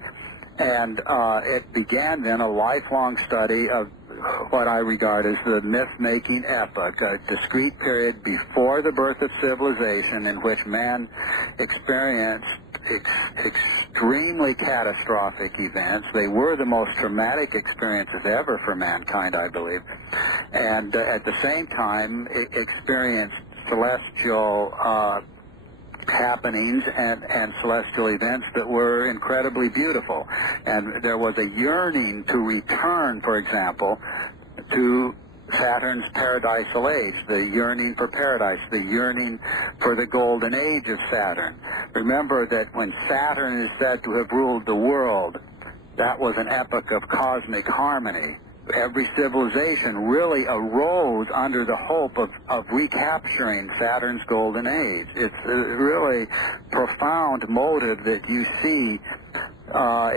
and it began then a lifelong study of what I regard as the myth-making epoch, a discrete period before the birth of civilization in which man experienced extremely catastrophic events. They were the most traumatic experiences ever for mankind, I believe, and at the same time experienced celestial happenings and celestial events that were incredibly beautiful. And there was a yearning to return, for example, to Saturn's paradisal age, the yearning for paradise, the yearning for the golden age of Saturn. Remember that when Saturn is said to have ruled the world, that was an epoch of cosmic harmony. Every civilization really arose under the hope of recapturing Saturn's golden age. It's a really profound motive that you see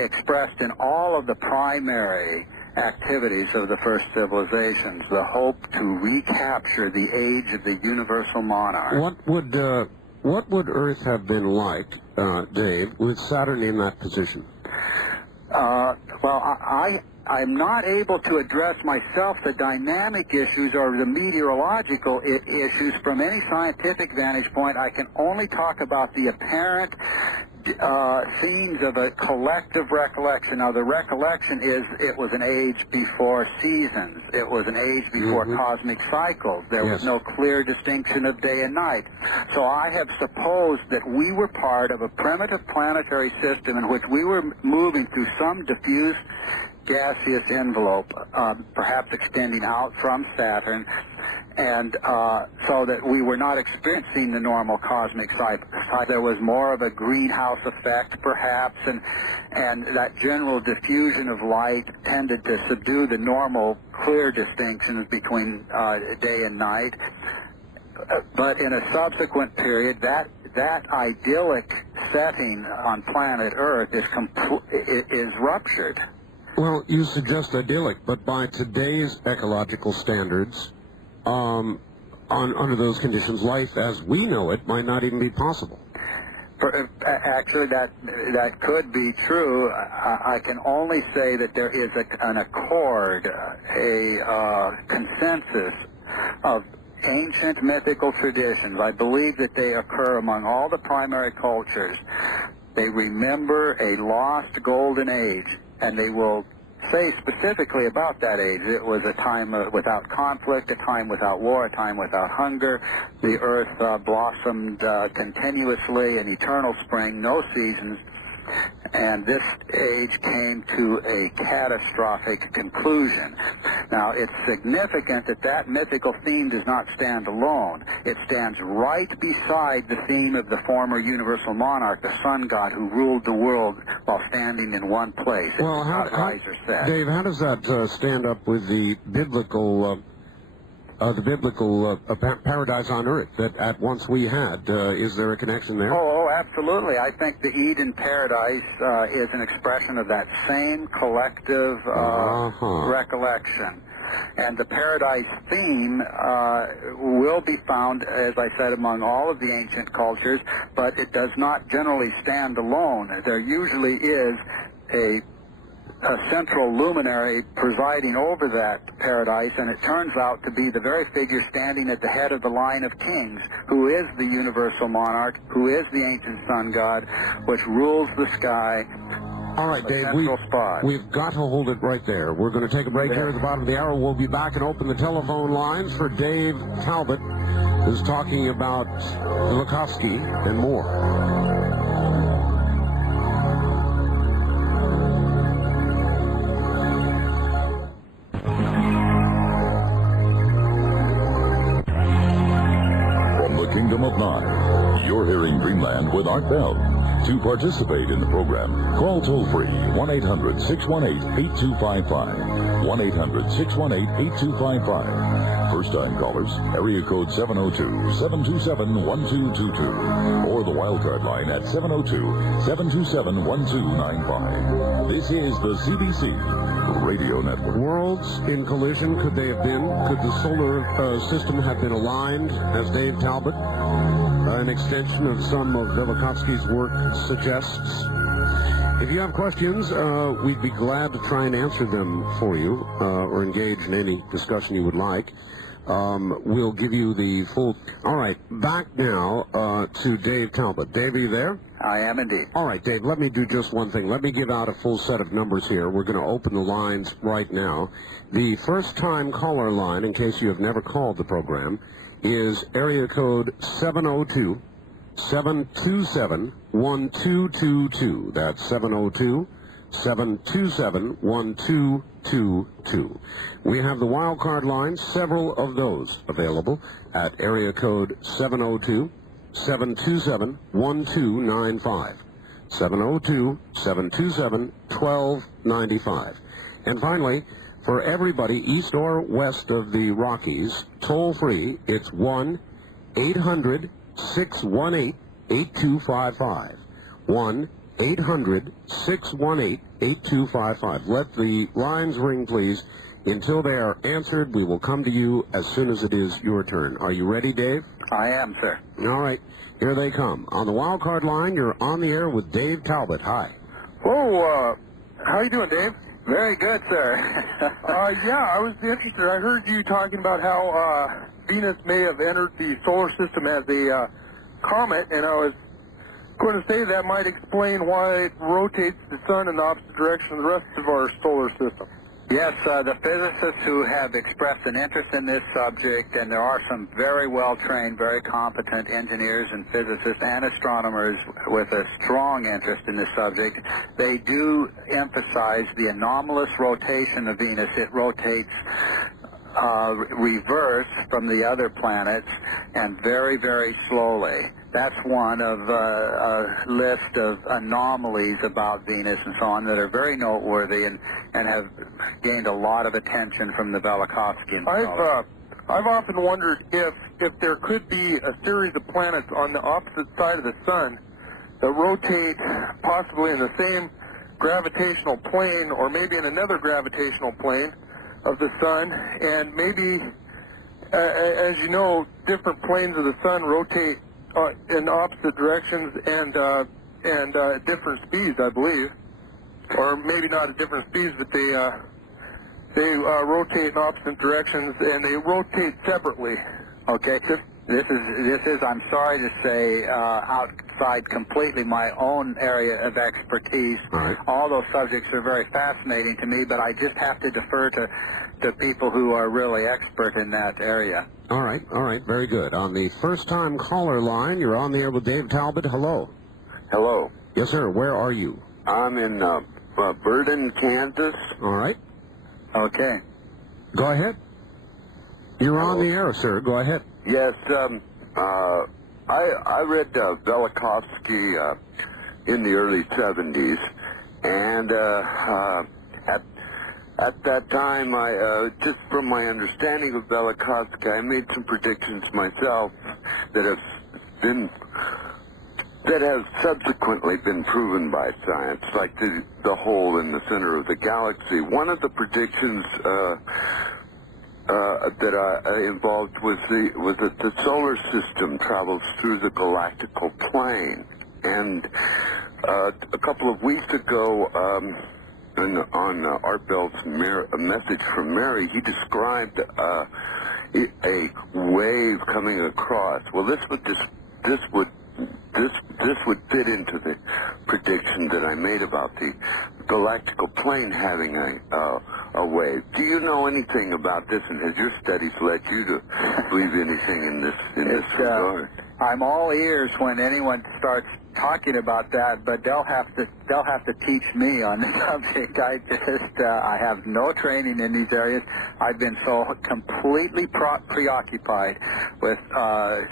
expressed in all of the primary activities of the first civilizations, the hope to recapture the age of the universal monarch. What would Earth have been like, Dave, with Saturn in that position? I'm not able to address myself the dynamic issues or the meteorological issues from any scientific vantage point. I can only talk about the apparent scenes of a collective recollection. Now, the recollection is it was an age before seasons. It was an age before cosmic cycles. There was no clear distinction of day and night. So I have supposed that we were part of a primitive planetary system in which we were moving through some diffuse gaseous envelope, perhaps extending out from Saturn, and so that we were not experiencing the normal cosmic cycle. There was more of a greenhouse effect, perhaps, and that general diffusion of light tended to subdue the normal clear distinctions between day and night. But in a subsequent period, that idyllic setting on planet Earth is ruptured. Well, you suggest idyllic, but by today's ecological standards, under those conditions, life as we know it might not even be possible. Actually, that could be true. I can only say that there is an accord, a consensus of ancient mythical traditions. I believe that they occur among all the primary cultures. They remember a lost golden age, and they will say specifically about that age. It was a time without conflict, a time without war, a time without hunger. The earth blossomed continuously, an eternal spring, no seasons. And this age came to a catastrophic conclusion. Now, it's significant that that mythical theme does not stand alone. It stands right beside the theme of the former universal monarch, the sun god, who ruled the world while standing in one place. Well, Dave, how does that stand up with the biblical paradise on earth that at once we had? Is there a connection there? Oh, absolutely. I think the Eden paradise is an expression of that same collective recollection. And the paradise theme will be found, as I said, among all of the ancient cultures, but it does not generally stand alone. There usually is a central luminary presiding over that paradise, and it turns out to be the very figure standing at the head of the line of kings, who is the universal monarch, who is the ancient sun god, which rules the sky. All right, Dave, we've got to hold it right there. We're going to take a break here at the bottom of the hour. We'll be back and open the telephone lines for Dave Talbot, who's talking about Velikovsky and more. Kingdom of Nine. You're hearing Dreamland with Art Bell. To participate in the program, call toll-free 1-800-618-8255. 1-800-618-8255. First-time callers, area code 702-727-1222. Or the wildcard line at 702-727-1295. This is the CBC Radio Network. Worlds in collision, could they have been? Could the solar system have been aligned, as Dave Talbot, an extension of some of Velikovsky's work suggests? If you have questions, we'd be glad to try and answer them for you, or engage in any discussion you would like. We'll give you the full... All right, back now to Dave Talbot. Dave, are you there? I am indeed. All right, Dave, let me do just one thing. Let me give out a full set of numbers here. We're going to open the lines right now. The first-time caller line, in case you have never called the program, is area code 702-727-1222. That's 702-727-1222. We have the wild card line, several of those available at area code 702-727-1295. 702-727-1295. And finally, for everybody east or west of the Rockies, toll-free, it's 1-800-618-8255. 1-800-618-8255. Let the lines ring, please. Until they are answered, we will come to you as soon as it is your turn. Are you ready, Dave? I am, sir. All right. Here they come. On the wild card line, you're on the air with Dave Talbot. Hi. Oh, how you doing, Dave? Very good, sir. Yeah, I was interested. I heard you talking about how Venus may have entered the solar system as a comet, and I was going to say that might explain why it rotates the sun in the opposite direction of the rest of our solar system. Yes, the physicists who have expressed an interest in this subject, and there are some very well-trained, very competent engineers and physicists and astronomers with a strong interest in this subject, they do emphasize the anomalous rotation of Venus. It rotates reverse from the other planets and very, very slowly. That's one of a list of anomalies about Venus and so on that are very noteworthy and have gained a lot of attention from the Velikovsky. I've often wondered if there could be a series of planets on the opposite side of the sun that rotate possibly in the same gravitational plane or maybe in another gravitational plane of the sun, and maybe, as you know, different planes of the sun rotate in opposite directions and at different speeds, I believe, or maybe not at different speeds, but they rotate in opposite directions and they rotate separately. Okay. This is, I'm sorry to say, outside completely my own area of expertise. All right. All those subjects are very fascinating to me, but I just have to defer to people who are really expert in that area. All right, very good. On the first-time caller line, you're on the air with Dave Talbot. Hello. Hello. Yes, sir. Where are you? I'm in Burden, Kansas. All right. Okay. Go ahead. You're on the air, sir. Go ahead. Yes, I read Velikovsky in the early 70s, and at that time, I just from my understanding of Velikovsky, I made some predictions myself that have subsequently been proven by science, like the hole in the center of the galaxy. One of the predictions that I involved was that the solar system travels through the galactical plane. And a couple of weeks ago, on Art Bell's message from Mary, he described a wave coming across. Well, this would fit into the prediction that I made about the galactical plane having a wave. Do you know anything about this, and has your studies led you to believe anything in this regard? I'm all ears when anyone starts talking about that, but they'll have to teach me on the subject. I have no training in these areas. I've been so completely preoccupied with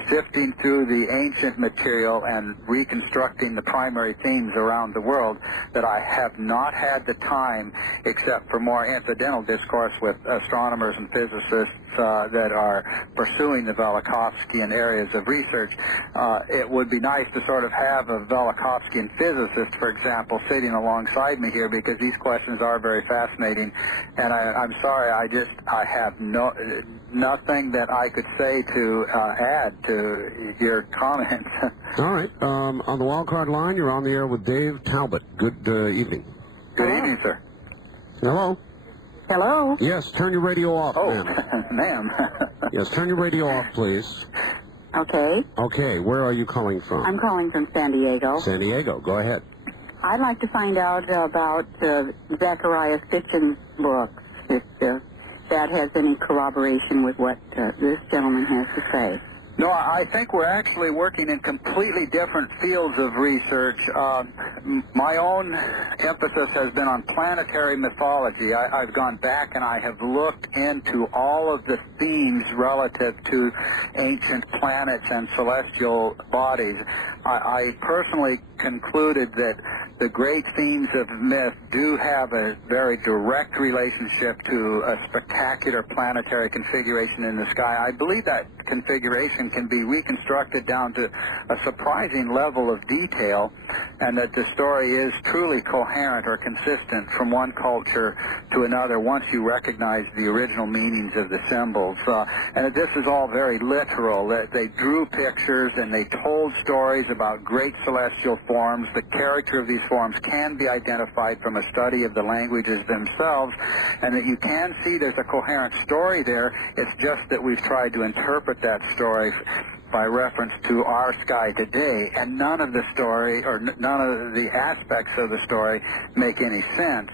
sifting through the ancient material and reconstructing the primary themes around the world that I have not had the time, except for more incidental discourse with astronomers and physicists that are pursuing the Velikovskyan areas of research. It would be nice to sort of have a Velikovskyan physicist, for example, sitting alongside me here, because these questions are very fascinating. And I'm sorry, I have nothing that I could say to add to your comments. All right. On the wild card line, you're on the air with Dave Talbot. Good evening. Good evening, sir. Hello. Hello? Yes, turn your radio off, ma'am. Ma'am. Yes, turn your radio off, please. Okay. Okay, where are you calling from? I'm calling from San Diego. San Diego, go ahead. I'd like to find out about Zachariah Sitchin's books, if that has any corroboration with what this gentleman has to say. No, I think we're actually working in completely different fields of research. My own emphasis has been on planetary mythology. I've gone back and I have looked into all of the themes relative to ancient planets and celestial bodies. I personally concluded that the great themes of myth do have a very direct relationship to a spectacular planetary configuration in the sky. I believe that configuration can be reconstructed down to a surprising level of detail, and that the story is truly coherent or consistent from one culture to another once you recognize the original meanings of the symbols. And this is all very literal. They drew pictures and they told stories about great celestial forms. The character of these forms can be identified from a study of the languages themselves, and that you can see there's a coherent story there. It's just that we've tried to interpret that story by reference to our sky today, and none of the story, or none of the aspects of the story make any sense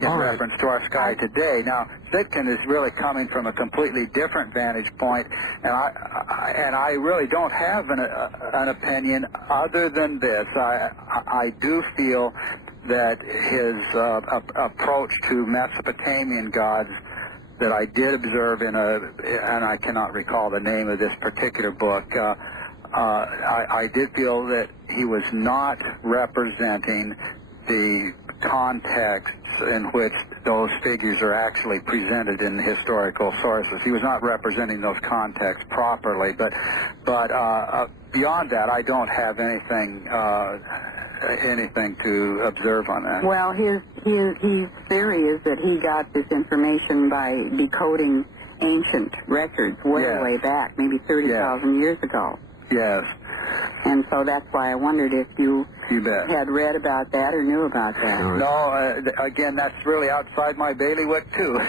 in reference to our sky today. Now, Sitchin is really coming from a completely different vantage point, and I really don't have an opinion other than this. I do feel that his approach to Mesopotamian gods that I did observe in and I cannot recall the name of this particular book, I did feel that he was not representing the context in which those figures are actually presented in historical sources. He was not representing those contexts properly, but beyond that, I don't have anything to observe on that. Well, his theory is that he got this information by decoding ancient records way back, maybe 30,000 years ago. Yes. And so that's why I wondered if you had read about that or knew about that. No, again, that's really outside my bailiwick, too.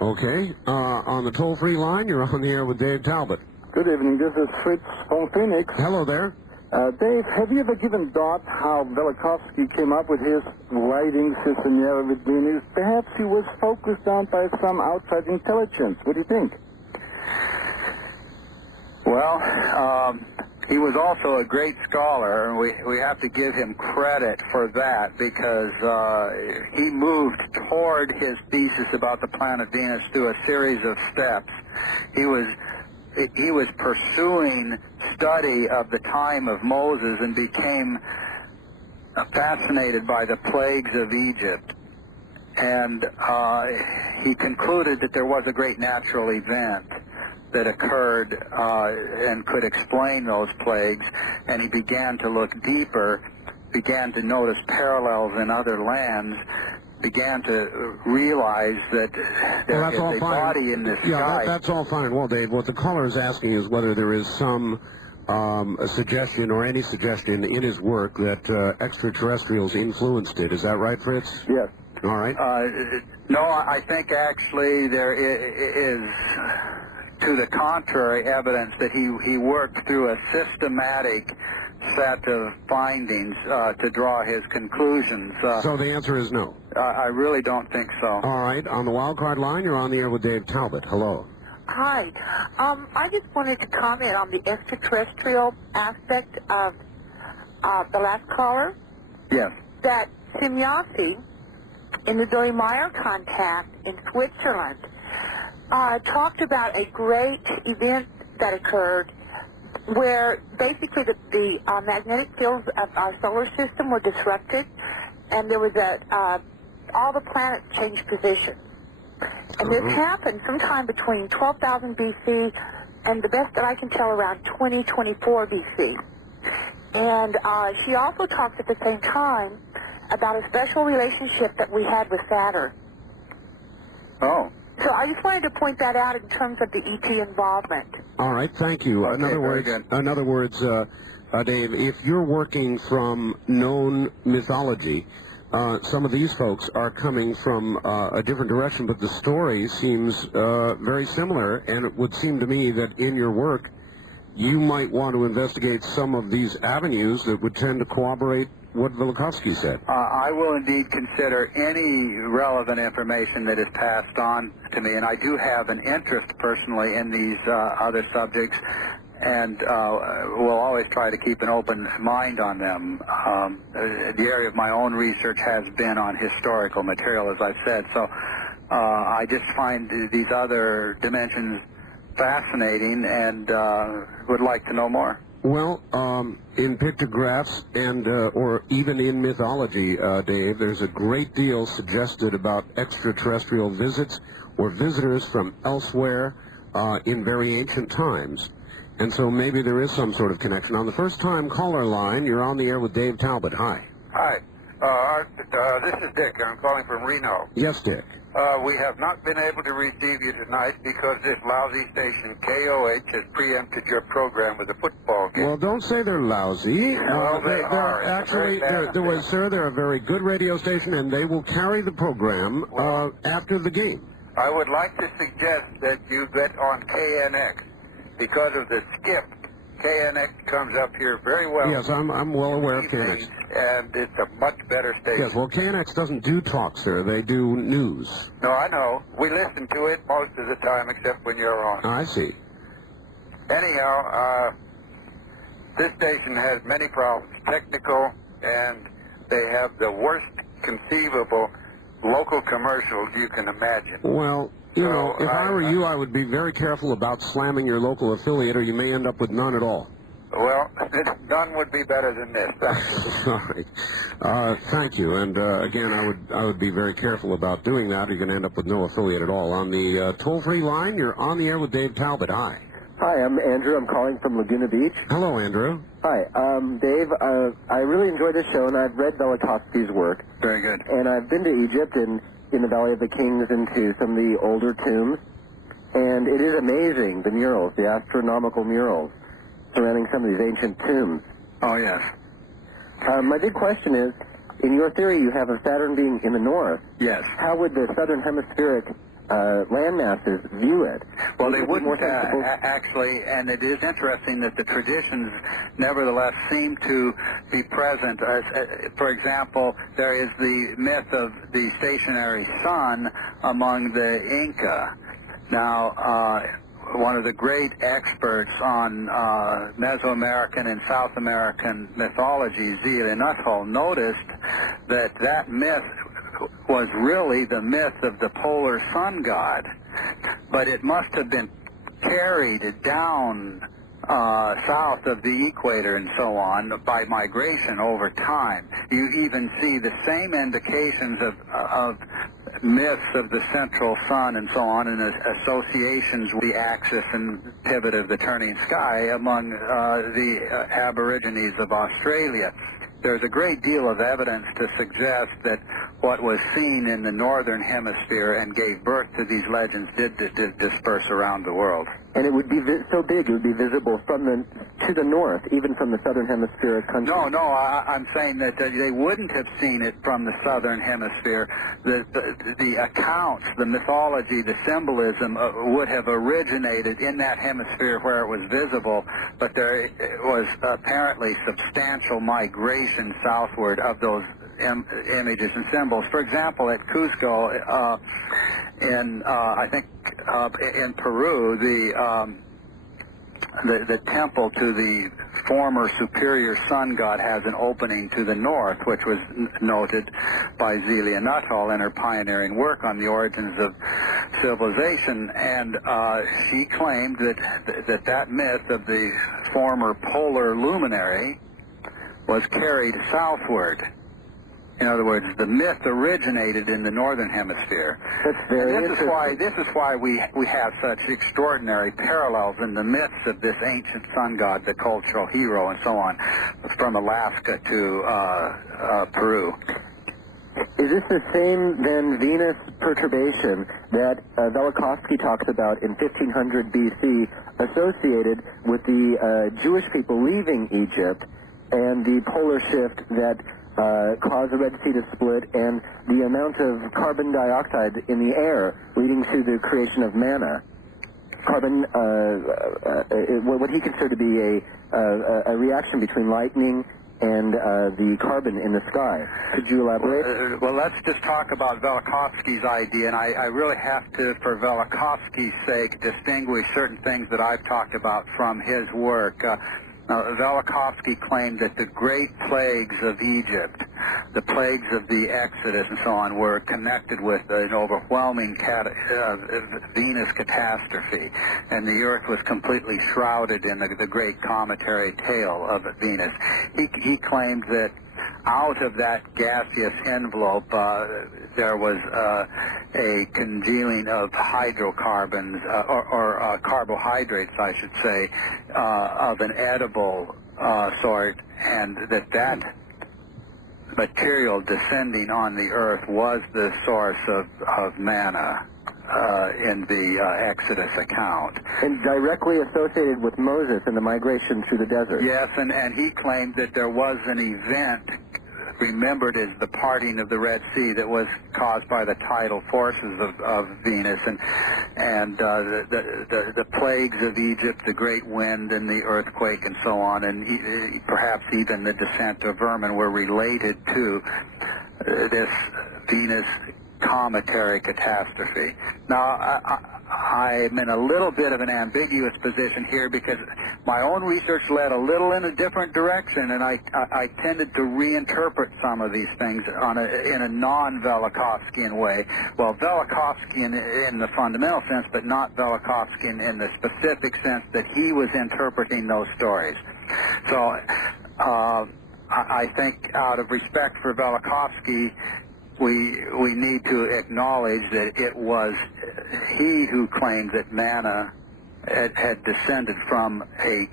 Okay. On the toll-free line, you're on the air with Dave Talbot. Good evening. This is Fritz from Phoenix. Hello there. Dave, have you ever given thought how Velikovsky came up with his writing system here with Venus? Perhaps he was focused on by some outside intelligence. What do you think? Well, he was also a great scholar, and we have to give him credit for that because he moved toward his thesis about the planet Venus through a series of steps. He was pursuing study of the time of Moses and became fascinated by the plagues of Egypt. And he concluded that there was a great natural event that occurred and could explain those plagues, and he began to look deeper, began to notice parallels in other lands, began to realize that there is a body in the sky. That's all fine. Well, Dave, what the caller is asking is whether there is some a suggestion or any suggestion in his work that extraterrestrials influenced it. Is that right, Fritz? Yes. All right. No, I think actually there is, to the contrary, evidence that he worked through a systematic set of findings to draw his conclusions. So the answer is no? I really don't think so. All right. On the wild card line, you're on the air with Dave Talbot. Hello. Hi. I just wanted to comment on the extraterrestrial aspect of the last caller. Yes. That Semyasi, in the Billy Meyer contact in Switzerland, talked about a great event that occurred where basically the magnetic fields of our solar system were disrupted, and there was all the planets changed position. And this happened sometime between 12,000 BC and the best that I can tell around 2024 BC. And she also talked at the same time about a special relationship that we had with Saturn. Oh. So I just wanted to point that out in terms of the ET involvement. All right, thank you. Okay, in other words, Dave, if you're working from known mythology, some of these folks are coming from a different direction, but the story seems very similar, and it would seem to me that in your work, you might want to investigate some of these avenues that would tend to corroborate what Velikovsky said. I will indeed consider any relevant information that is passed on to me, and I do have an interest personally in these other subjects, and will always try to keep an open mind on them. The area of my own research has been on historical material, as I've said, so I just find these other dimensions fascinating and would like to know more. Well, in pictographs and or even in mythology, Dave, there's a great deal suggested about extraterrestrial visits or visitors from elsewhere in very ancient times. And so maybe there is some sort of connection. On the first-time caller line, you're on the air with Dave Talbot. Hi. Hi. This is Dick. I'm calling from Reno. Yes, Dick. We have not been able to receive you tonight because this lousy station, KOH, has preempted your program with a football game. Well, don't say they're lousy. Well, they are. Actually, they're a very good radio station, and they will carry the program after the game. I would like to suggest that you get on KNX because of the skip. KNX comes up here very well. Yes, I'm well aware of KNX. And it's a much better station. Yes, well, KNX doesn't do talk, sir. They do news. No, I know. We listen to it most of the time, except when you're on. I see. Anyhow, this station has many problems, technical, and they have the worst conceivable local commercials you can imagine. Well, you know, if I were you, I would be very careful about slamming your local affiliate, or you may end up with none at all. Well, none would be better than this. Sorry. Thank you. And again, I would be very careful about doing that. You're going to end up with no affiliate at all. On the toll-free line, you're on the air with Dave Talbot. Hi. Hi, I'm Andrew. I'm calling from Laguna Beach. Hello, Andrew. Hi. Dave, I really enjoy this show, and I've read Velikovsky's work. Very good. And I've been to Egypt and in the Valley of the Kings into some of the older tombs. And it is amazing, the murals, the astronomical murals surrounding some of these ancient tombs. Oh, yes. My big question is, in your theory, you have a Saturn being in the north. Yes. How would the southern hemispheric land masses view it. Well, they wouldn't actually, and it is interesting that the traditions nevertheless seem to be present. For example, there is the myth of the stationary sun among the Inca. Now, one of the great experts on Mesoamerican and South American mythology, Zelia Nuttall, noticed that that myth was really the myth of the polar sun god, but it must have been carried down south of the equator and so on by migration over time. You even see the same indications of myths of the central sun and so on, and associations with the axis and pivot of the turning sky among the Aborigines of Australia. There's a great deal of evidence to suggest that what was seen in the northern hemisphere and gave birth to these legends did disperse around the world. And it would be so big, it would be visible to the north, even from the southern hemisphere country. No, I'm saying that they wouldn't have seen it from the southern hemisphere. The accounts, the mythology, the symbolism would have originated in that hemisphere where it was visible, but there was apparently substantial migration southward of those images and symbols. For example, at Cusco, I think in Peru, the temple to the former superior sun god has an opening to the north, which was noted by Zelia Nuttall in her pioneering work on the origins of civilization, and she claimed that myth of the former polar luminary was carried southward. In other words, the myth originated in the northern hemisphere. That's very interesting. This is why we have such extraordinary parallels in the myths of this ancient sun god, the cultural hero, and so on, from Alaska to Peru. Is this the same, then, Venus perturbation that Velikovsky talks about in 1500 BC, associated with the Jewish people leaving Egypt and the polar shift that caused the Red Sea to split, and the amount of carbon dioxide in the air leading to the creation of manna? Carbon, what he considered to be a reaction between lightning and the carbon in the sky. Could you elaborate? Well, let's just talk about Velikovsky's idea, and I really have to, for Velikovsky's sake, distinguish certain things that I've talked about from his work. Now, Velikovsky claimed that the great plagues of Egypt, the plagues of the Exodus and so on, were connected with an overwhelming Venus catastrophe, and the Earth was completely shrouded in the great cometary tail of Venus. He claimed that out of that gaseous envelope, there was a congealing of hydrocarbons, or carbohydrates, I should say, of an edible sort, and that material descending on the Earth was the source of manna in the Exodus account. And directly associated with Moses and the migration through the desert. Yes, and he claimed that there was an event remembered as the parting of the Red Sea that was caused by the tidal forces of Venus, and the plagues of Egypt, the great wind and the earthquake and so on, and perhaps even the descent of vermin were related to this Venus cometary catastrophe. Now, I'm in a little bit of an ambiguous position here because my own research led a little in a different direction, and I tended to reinterpret some of these things in a non-Velikovskyan way. Well, Velikovskyan in the fundamental sense, but not Velikovskyan in the specific sense that he was interpreting those stories. So I think out of respect for Velikovsky, we need to acknowledge that it was he who claimed that manna had descended from a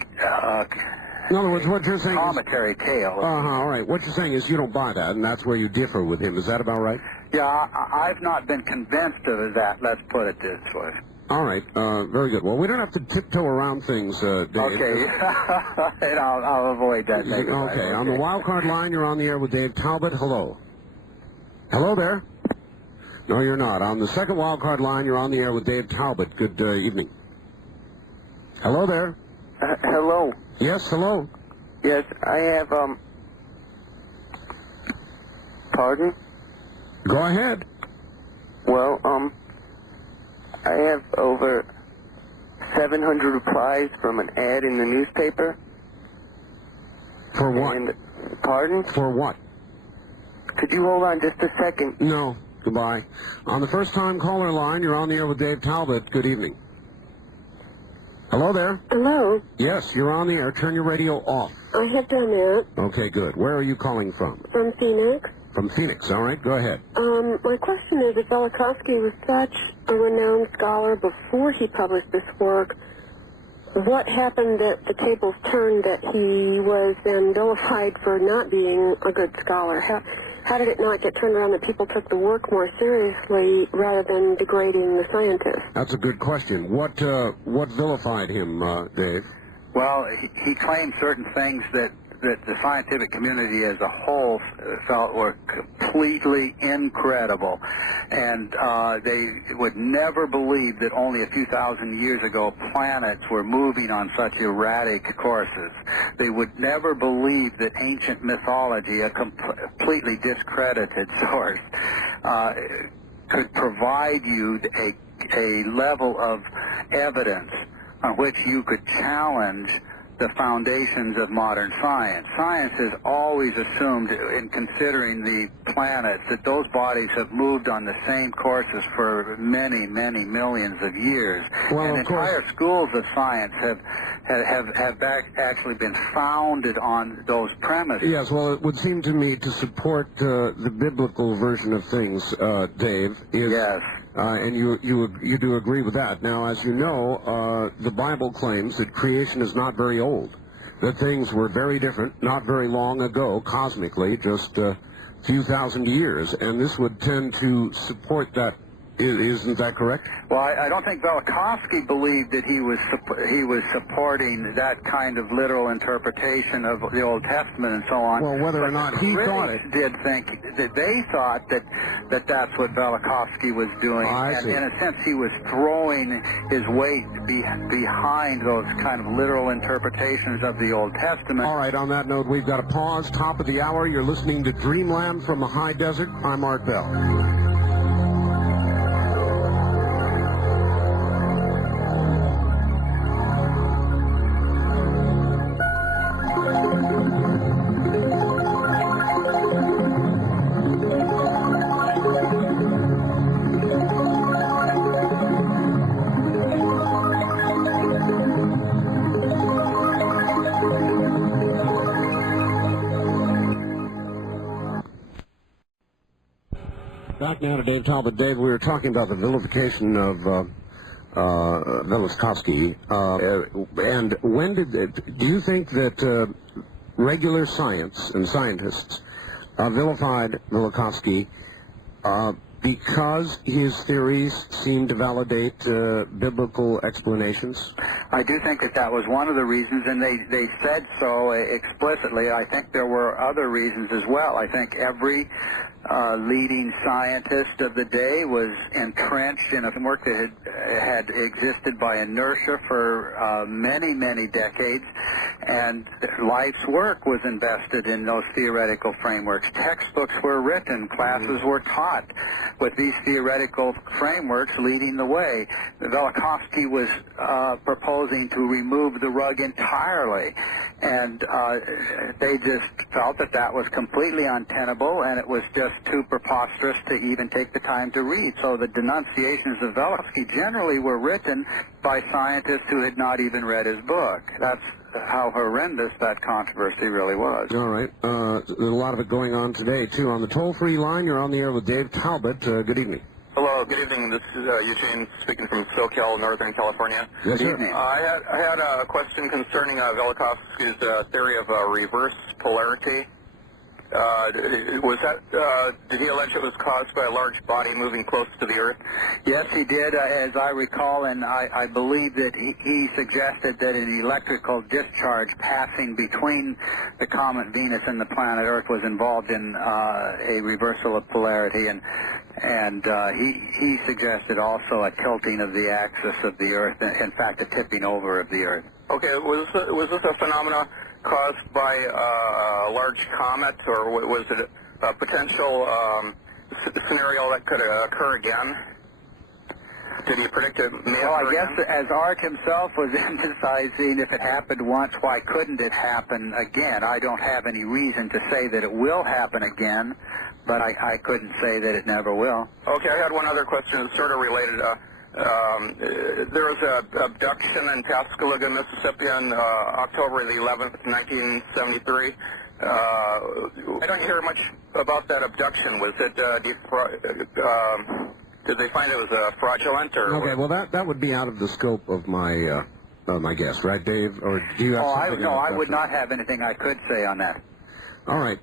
in other words, what you're saying cometary tail. All right. What you're saying is you don't buy that, and that's where you differ with him. Is that about right? Yeah, I've not been convinced of that. Let's put it this way. All right. Very good. Well, we don't have to tiptoe around things, Dave. Okay. And I'll avoid that. Okay. On the wild card line, you're on the air with Dave Talbot. Hello. Hello there. No, you're not. On the second wildcard line, you're on the air with Dave Talbot. Good evening. Hello there. Hello. Yes, hello. Yes, I have, pardon? Go ahead. Well, I have over 700 replies from an ad in the newspaper. For what? And, pardon? For what? Could you hold on just a second? No. Goodbye. On the first-time caller line, you're on the air with Dave Talbot. Good evening. Hello there. Hello. Yes, you're on the air. Turn your radio off. I have done that. Okay, good. Where are you calling from? From Phoenix. From Phoenix. All right, go ahead. My question is, if Velikovsky was such a renowned scholar before he published this work, what happened that the tables turned that he was then vilified for not being a good scholar? How did it not get turned around that people took the work more seriously rather than degrading the scientist? That's a good question. What vilified him, Dave? Well, he claimed certain things that the scientific community as a whole felt were completely incredible. And they would never believe that only a few thousand years ago planets were moving on such erratic courses. They would never believe that ancient mythology, a completely discredited source, could provide you a level of evidence on which you could challenge the foundations of modern science. Science has always assumed, in considering the planets, that those bodies have moved on the same courses for many, many millions of years. Well, and entire schools of science have actually been founded on those premises. Yes, well, it would seem to me to support the biblical version of things, Dave, is... Yes. And you do agree with that. Now, as you know, the Bible claims that creation is not very old, that things were very different, not very long ago, cosmically, just a few thousand years, and this would tend to support that. Isn't that correct? Well, I don't think Velikovsky believed that he was supporting that kind of literal interpretation of the Old Testament and so on. Well, whether or not he thought it, did think that they thought that that's what Velikovsky was doing, and in a sense he was throwing his weight behind those kind of literal interpretations of the Old Testament. All right. On that note, we've got to pause. Top of the hour. You're listening to Dreamland from the High Desert. I'm Art Bell. Back now to Dave Talbot. Dave, we were talking about the vilification of Velikovsky, and when do you think that regular science and scientists vilified Velikovsky because his theories seem to validate biblical explanations? I do think that was one of the reasons, and they said so explicitly. I think there were other reasons as well. I think every leading scientist of the day was entrenched in a work that had existed by inertia for many, many decades, and life's work was invested in those theoretical frameworks. Textbooks were written, classes were taught with these theoretical frameworks leading the way. Velikovsky was proposing to remove the rug entirely, and they just felt that was completely untenable, and it was just too preposterous to even take the time to read. So the denunciations of Velikovsky generally were written by scientists who had not even read his book. That's how horrendous that controversy really was. All right. There's a lot of it going on today, too. On the toll-free line, you're on the air with Dave Talbot. Good evening. Hello, good evening. This is Eugene speaking from SoCal, Northern California. Yes, sir. I had a question concerning Velikovsky's theory of reverse polarity. Did he allege it was caused by a large body moving close to the Earth? Yes, he did, as I recall, and I believe that he suggested that an electrical discharge passing between the comet Venus and the planet Earth was involved in a reversal of polarity, and he suggested also a tilting of the axis of the Earth, in fact, a tipping over of the Earth. Okay, was this a phenomena caused by a large comet, or was it a potential scenario that could occur again? Did he predict it may occur I guess again? as Art himself was emphasizing, if it happened once, why couldn't it happen again? I don't have any reason to say that it will happen again, but I couldn't say that it never will. Okay, I had one other question that's sort of related. There was an abduction in Pascagoula, Mississippi on October the 11th, 1973. I don't hear much about that abduction. Was it, did they find it was fraudulent? Or okay, well, that would be out of the scope of my my guess, right, Dave? Or do you have something? No, I would not have anything I could say on that. All right.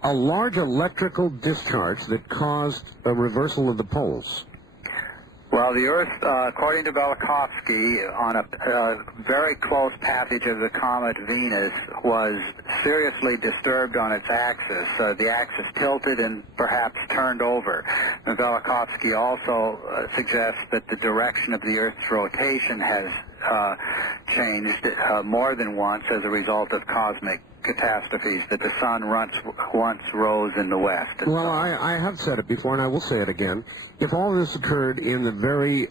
A large electrical discharge that caused a reversal of the poles. Well, the Earth, according to Velikovsky, on a very close passage of the comet Venus, was seriously disturbed on its axis. The axis tilted and perhaps turned over. And Velikovsky also suggests that the direction of the Earth's rotation has changed more than once as a result of cosmic catastrophes, that the sun once rose in the west. Well, I have said it before, and I will say it again. If all this occurred in the very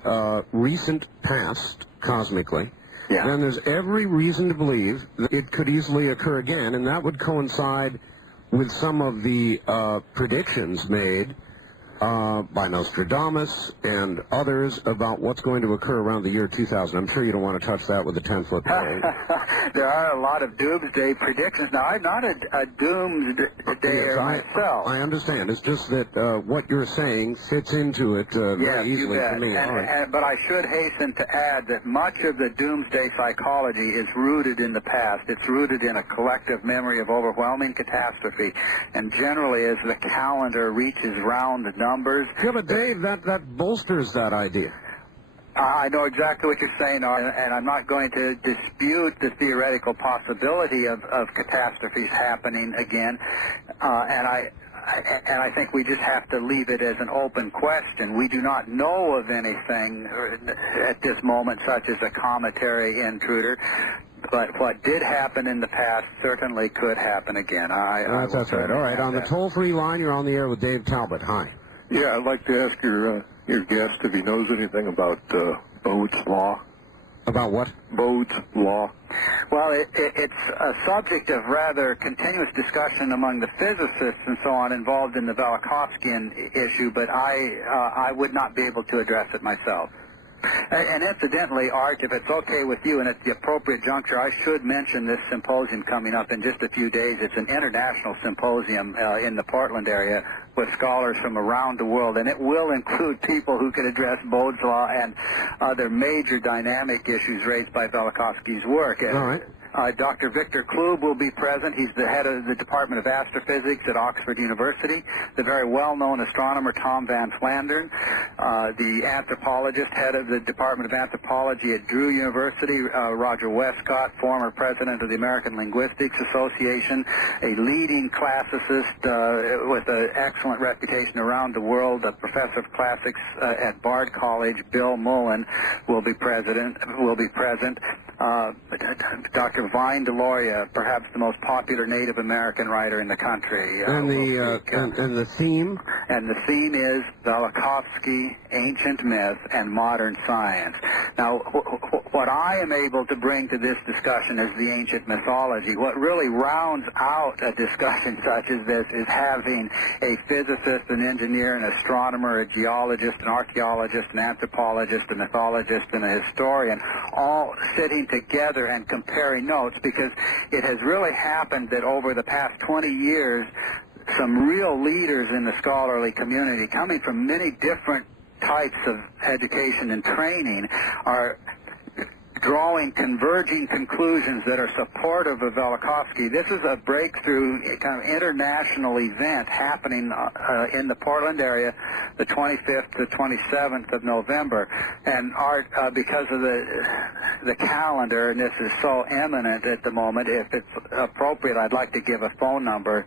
recent past, cosmically, then there's every reason to believe that it could easily occur again, and that would coincide with some of the predictions made by Nostradamus and others about what's going to occur around the year 2000. I'm sure you don't want to touch that with a 10-foot pole. There are a lot of doomsday predictions. Now, I'm not a doomsdayer myself. I understand. It's just that what you're saying fits into it very easily for me. But I should hasten to add that much of the doomsday psychology is rooted in the past. It's rooted in a collective memory of overwhelming catastrophe. And generally, as the calendar reaches round the numbers... Yeah, but Dave, that bolsters that idea. I know exactly what you're saying, and I'm not going to dispute the theoretical possibility of catastrophes happening again. And I think we just have to leave it as an open question. We do not know of anything at this moment, such as a cometary intruder. But what did happen in the past certainly could happen again. That's right. All right. On the toll-free line, you're on the air with Dave Talbot. Hi. Yeah, I'd like to ask your guest if he knows anything about Bode's Law. About what? Bode's Law. Well, it's a subject of rather continuous discussion among the physicists and so on involved in the Velikovskian issue, but I would not be able to address it myself. And incidentally, Art, if it's okay with you and at the appropriate juncture, I should mention this symposium coming up in just a few days. It's an international symposium in the Portland area with scholars from around the world, and it will include people who can address Bode's Law and other major dynamic issues raised by Velikovsky's work. All right. Dr. Victor Klub will be present. He's the head of the Department of Astrophysics at Oxford University. The very well-known astronomer Tom Van Flandern, the anthropologist, head of the Department of Anthropology at Drew University, Roger Westcott, former president of the American Linguistics Association, a leading classicist with an excellent reputation around the world, a professor of classics at Bard College, Bill Mullen, will be present. Dr. Vine Deloria, perhaps the most popular Native American writer in the country. And the theme? And the theme is Velikovsky, Ancient Myth, and Modern Science. Now, what I am able to bring to this discussion is the ancient mythology. What really rounds out a discussion such as this is having a physicist, an engineer, an astronomer, a geologist, an archaeologist, an anthropologist, a mythologist, and a historian all sitting together and comparing notes, because it has really happened that over the past 20 years, some real leaders in the scholarly community, coming from many different types of education and training, are drawing converging conclusions that are supportive of Velikovsky. This is a breakthrough, kind of international event happening in the Portland area the 25th to 27th of November. And Art, because of the calendar, and this is so imminent at the moment, if it's appropriate, I'd like to give a phone number.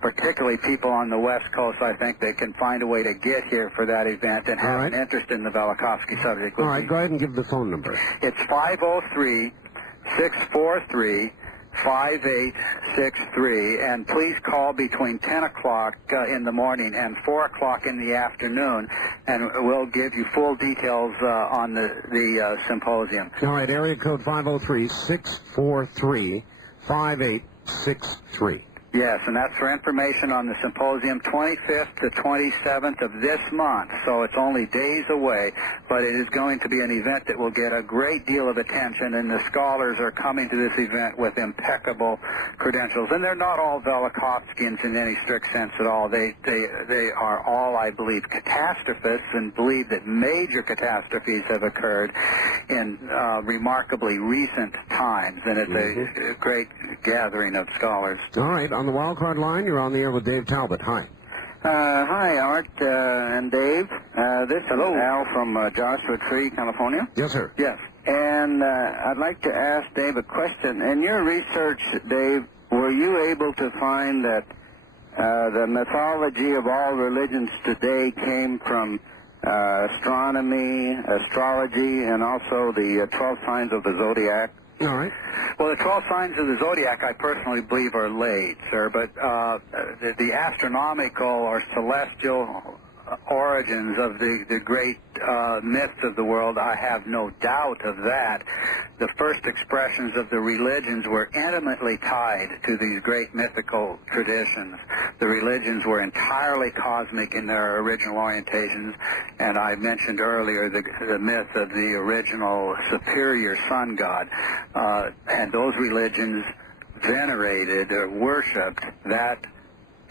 Particularly people on the West Coast, I think they can find a way to get here for that event and have an interest in the Velikovsky subject. All right, go ahead and give the phone number. It's 503-643-5863, and please call between 10 o'clock in the morning and 4 o'clock in the afternoon, and we'll give you full details on the symposium. All right, area code 503-643-5863. Yes, and that's for information on the symposium 25th to 27th of this month, so it's only days away, but it is going to be an event that will get a great deal of attention, and the scholars are coming to this event with impeccable credentials. And they're not all Velikovskians in any strict sense at all. They are all, I believe, catastrophists and believe that major catastrophes have occurred in remarkably recent times, and it's a great gathering of scholars. All right, on the wildcard line, you're on the air with Dave Talbot. Hi. Hi, Art and Dave. This is Al from Joshua Tree, California. Yes, sir. Yes. And I'd like to ask Dave a question. In your research, Dave, were you able to find that the mythology of all religions today came from astronomy, astrology, and also the 12 signs of the zodiac? All right. Well, the 12 signs of the zodiac, I personally believe, are late, sir, but the astronomical or celestial origins of the great myths of the world, I have no doubt of that. The first expressions of the religions were intimately tied to these great mythical traditions. The religions were entirely cosmic in their original orientations, and I mentioned earlier the myth of the original superior sun god, and those religions venerated or worshipped that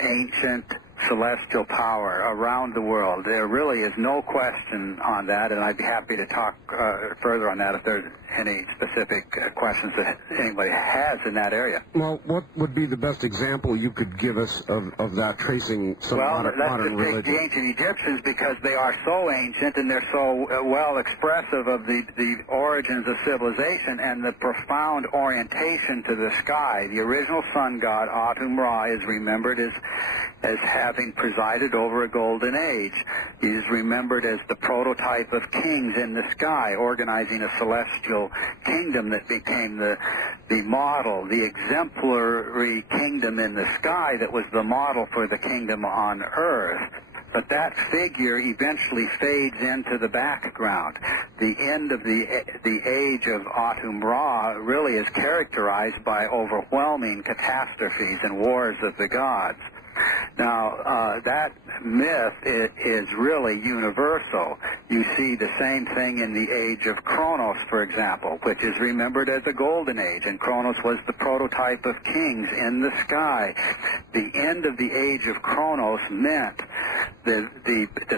ancient celestial power around the world. There really is no question on that, and I'd be happy to talk further on that if there's any specific questions that anybody has in that area. Well, what would be the best example you could give us of that, tracing some modern religion? Let's take the ancient Egyptians, because they are so ancient and they're so well expressive of the origins of civilization and the profound orientation to the sky. The original sun god, Atum-Ra, is remembered as having presided over a golden age. He is remembered as the prototype of kings in the sky, organizing a celestial kingdom that became the model, the exemplary kingdom in the sky that was the model for the kingdom on earth. But that figure eventually fades into the background. The end of the age of Atum-Ra really is characterized by overwhelming catastrophes and wars of the gods. Now, that myth is really universal. You see the same thing in the age of Kronos, for example, which is remembered as a golden age, and Kronos was the prototype of kings in the sky. The end of the age of Kronos meant the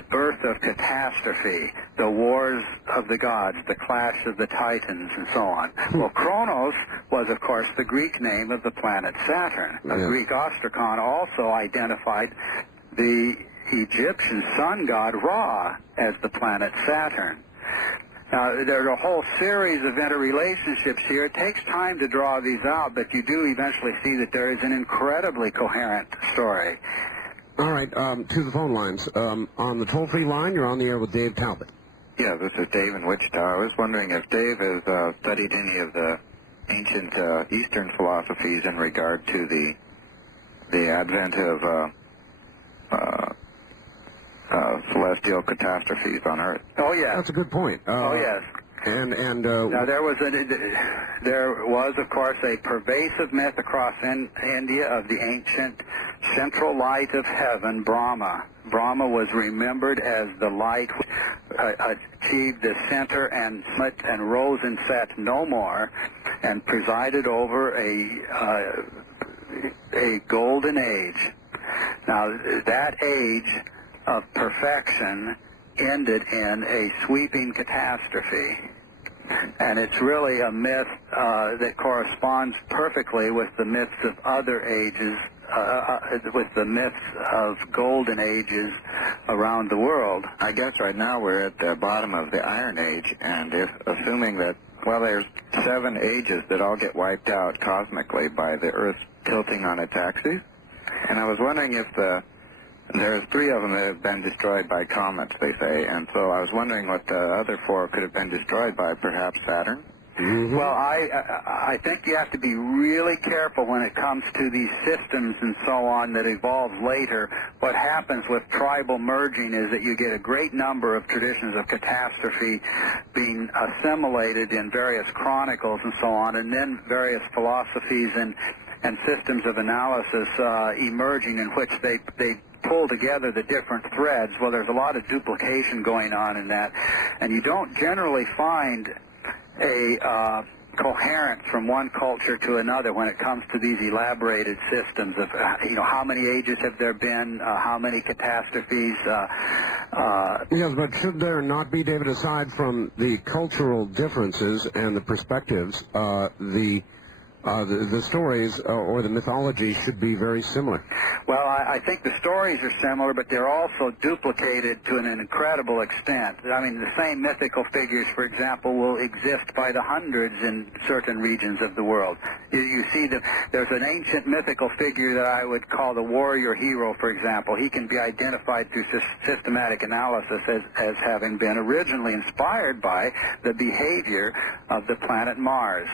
birth of catastrophe, the wars of the gods, the clash of the titans, and so on. Well, Kronos was, of course, the Greek name of the planet Saturn. A Greek ostracon also identified the Egyptian sun god Ra as the planet Saturn. Now, there are a whole series of interrelationships here. It takes time to draw these out, but you do eventually see that there is an incredibly coherent story. All right, to the phone lines. On the toll-free line, you're on the air with Dave Talbot. Yeah, this is Dave in Wichita. I was wondering if Dave has studied any of the ancient Eastern philosophies in regard to the advent of celestial catastrophes on Earth. Oh, yeah. That's a good point. Oh, yes. Now, there was, of course, a pervasive myth across India of the ancient central light of heaven, Brahma. Brahma was remembered as the light which achieved the center and rose and set no more, and presided over a golden age. Now, that age of perfection ended in a sweeping catastrophe. And it's really a myth that corresponds perfectly with the myths of other ages, with the myths of golden ages around the world. I guess right now we're at the bottom of the Iron Age, and if assuming that, well, there's 7 ages that all get wiped out cosmically by the Earth tilting on its axis, and I was wondering if there's 3 of them that have been destroyed by comets, they say, and so I was wondering what the other 4 could have been destroyed by, perhaps Saturn? Mm-hmm. Well, I think you have to be really careful when it comes to these systems and so on that evolve later. What happens with tribal merging is that you get a great number of traditions of catastrophe being assimilated in various chronicles and so on, and then various philosophies and systems of analysis emerging in which they pull together the different threads. Well, there's a lot of duplication going on in that, and you don't generally find a coherence from one culture to another when it comes to these elaborated systems of, how many ages have there been, how many catastrophes. Yes, but should there not be, David, aside from the cultural differences and the perspectives, the stories or the mythology should be very similar? Well, I think the stories are similar, but they're also duplicated to an incredible extent. I mean, the same mythical figures, for example, will exist by the hundreds in certain regions of the world. You see, there's an ancient mythical figure that I would call the warrior hero, for example. He can be identified through systematic analysis as having been originally inspired by the behavior of the planet Mars.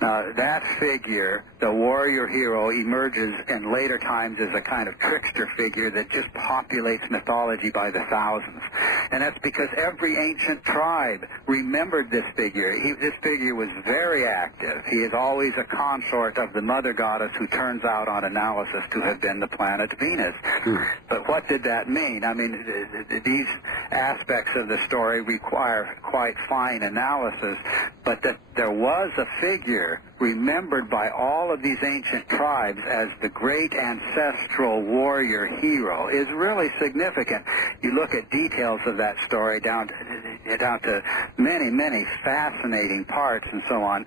Now, that figure, the warrior hero, emerges in later times as a kind of trickster figure that just populates mythology by the thousands. And that's because every ancient tribe remembered this figure. This figure was very active. He is always a consort of the mother goddess who turns out on analysis to have been the planet Venus. But what did that mean? I mean, these aspects of the story require quite fine analysis, but that there was a figure remembered by all of these ancient tribes as the great ancestral warrior hero is really significant. You look at details of that story down to many, many fascinating parts and so on,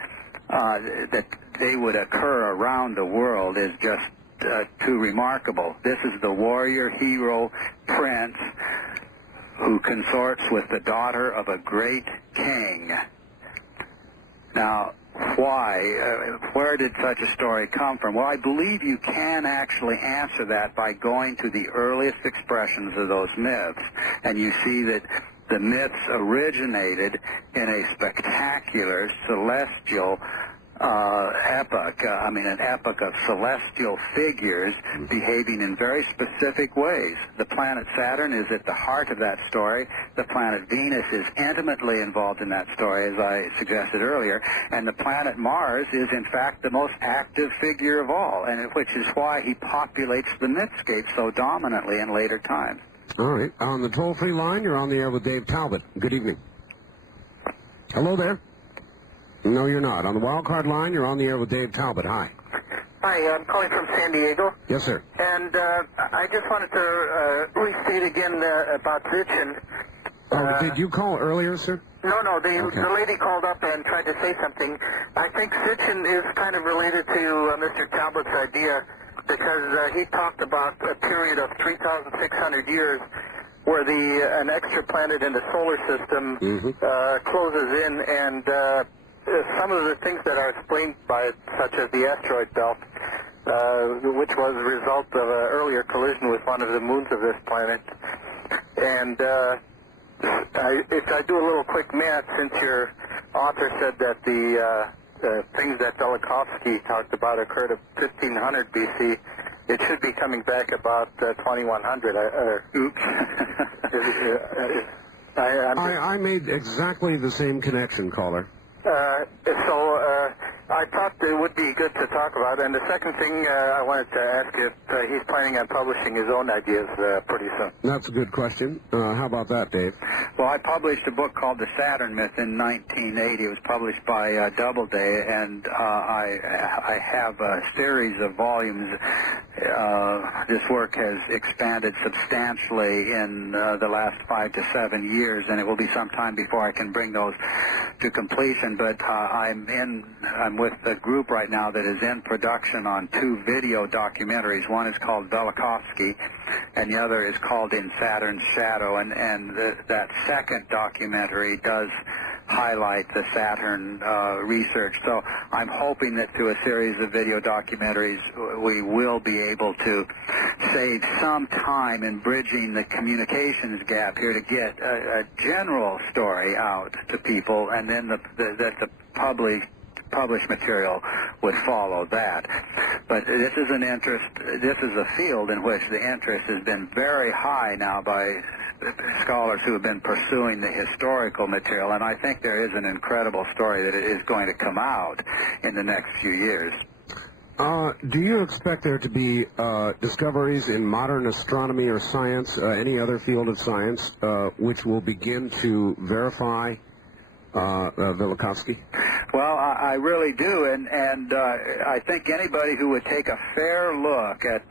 that they would occur around the world is just too remarkable. This is the warrior hero prince who consorts with the daughter of a great king. Now, why? Where did such a story come from? Well, I believe you can actually answer that by going to the earliest expressions of those myths. And you see that the myths originated in a spectacular celestial epoch, an epoch of celestial figures behaving in very specific ways. The planet Saturn is at the heart of that story. The planet Venus is intimately involved in that story, as I suggested earlier. And the planet Mars is, in fact, the most active figure of all, and which is why he populates the mythscape so dominantly in later times. All right. On the toll-free line, you're on the air with Dave Talbot. Good evening. Hello there. No, you're not. On the wild card line, you're on the air with Dave Talbot. Hi. Hi, I'm calling from San Diego. Yes, sir. And I just wanted to restate again about Sitchin. Did you call earlier, sir? No, the lady called up and tried to say something. I think Sitchin is kind of related to Mr. Talbot's idea because he talked about a period of 3,600 years where an extra planet in the solar system closes in, and some of the things that are explained by it, such as the asteroid belt, which was a result of an earlier collision with one of the moons of this planet. And if I do a little quick math, since your author said that the things that Velikovsky talked about occurred at 1500 BC, it should be coming back about 2100. Oops. I made exactly the same connection, caller. So I thought it would be good to talk about. And the second thing I wanted to ask if he's planning on publishing his own ideas pretty soon. That's a good question. How about that, Dave? Well, I published a book called The Saturn Myth in 1980. It was published by Doubleday, and I have a series of volumes. This work has expanded substantially in the last 5 to 7 years, and it will be some time before I can bring those to completion. But I'm with a group right now that is in production on 2 video documentaries. One is called Velikovsky, and the other is called In Saturn's Shadow. And that second documentary does highlight the Saturn research. So I'm hoping that through a series of video documentaries we will be able to save some time in bridging the communications gap here to get a general story out to people, and then that the published material would follow that. But this is a field in which the interest has been very high now by scholars who have been pursuing the historical material, and I think there is an incredible story that is going to come out in the next few years. Do you expect there to be discoveries in modern astronomy or science, any other field of science, which will begin to verify Velikovsky? Well, I really do, and I think anybody who would take a fair look at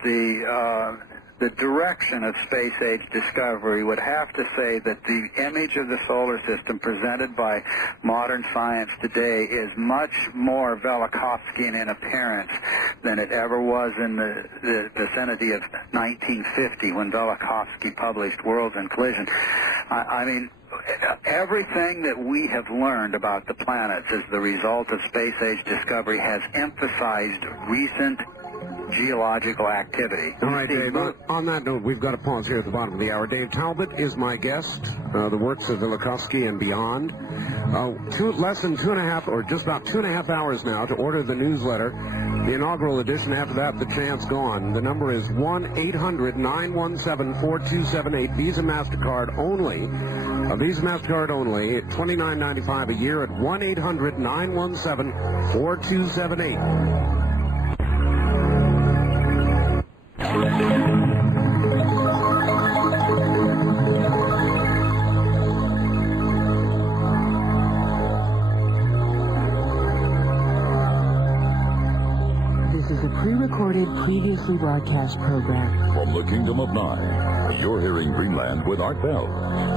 the direction of space-age discovery would have to say that the image of the solar system presented by modern science today is much more Velikovskian in appearance than it ever was in the vicinity of 1950 when Velikovsky published Worlds in Collision. I mean, everything that we have learned about the planets as the result of space-age discovery has emphasized recent geological activity. All right, Dave, on that note, we've got to pause here at the bottom of the hour. Dave Talbot is my guest, the works of Velikovsky and beyond. Less than 2.5, or just about 2.5 hours now to order the newsletter. The inaugural edition. After that, the chance gone. The number is 1-800-917-4278. Visa MasterCard only. Visa MasterCard only. $29.95 a year at 1-800-917-4278. This is a pre-recorded, previously broadcast program. From the Kingdom of Nine, you're hearing Dreamland with Art Bell.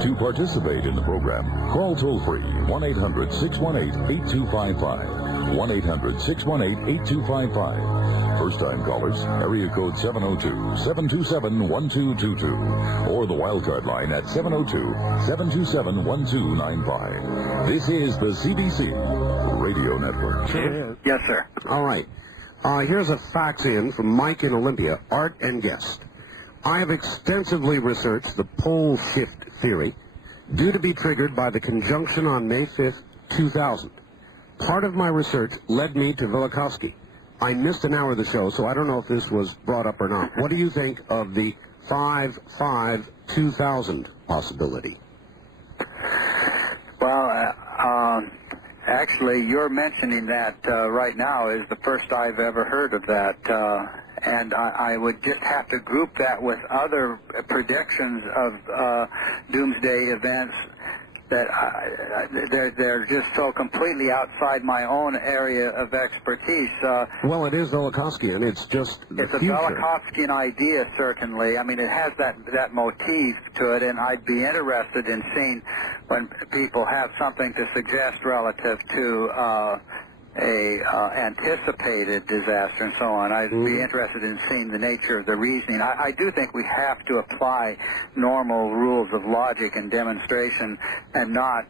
To participate in the program, call toll-free 1-800-618-8255. 1-800-618-8255. First-time callers, area code 702-727-1222. Or the wildcard line at 702-727-1295. This is the CBC Radio Network. Yes, sir. All right. Here's a fax in from Mike in Olympia, Art and guest. I have extensively researched the pole shift theory due to be triggered by the conjunction on May 5th, 2000. Part of my research led me to Velikovsky. I missed an hour of the show, so I don't know if this was brought up or not. What do you think of the 5-5-2000 possibility? Well, actually, you're mentioning that right now is the first I've ever heard of that. And I would just have to group that with other predictions of doomsday events that they're just so completely outside my own area of expertise. Well, it is Velikovskyan. It's just the It's a future. Velikovskyan idea, certainly. I mean, it has that motif to it, and I'd be interested in seeing when people have something to suggest relative to anticipated disaster and so on. I'd be interested in seeing the nature of the reasoning. I do think we have to apply normal rules of logic and demonstration and not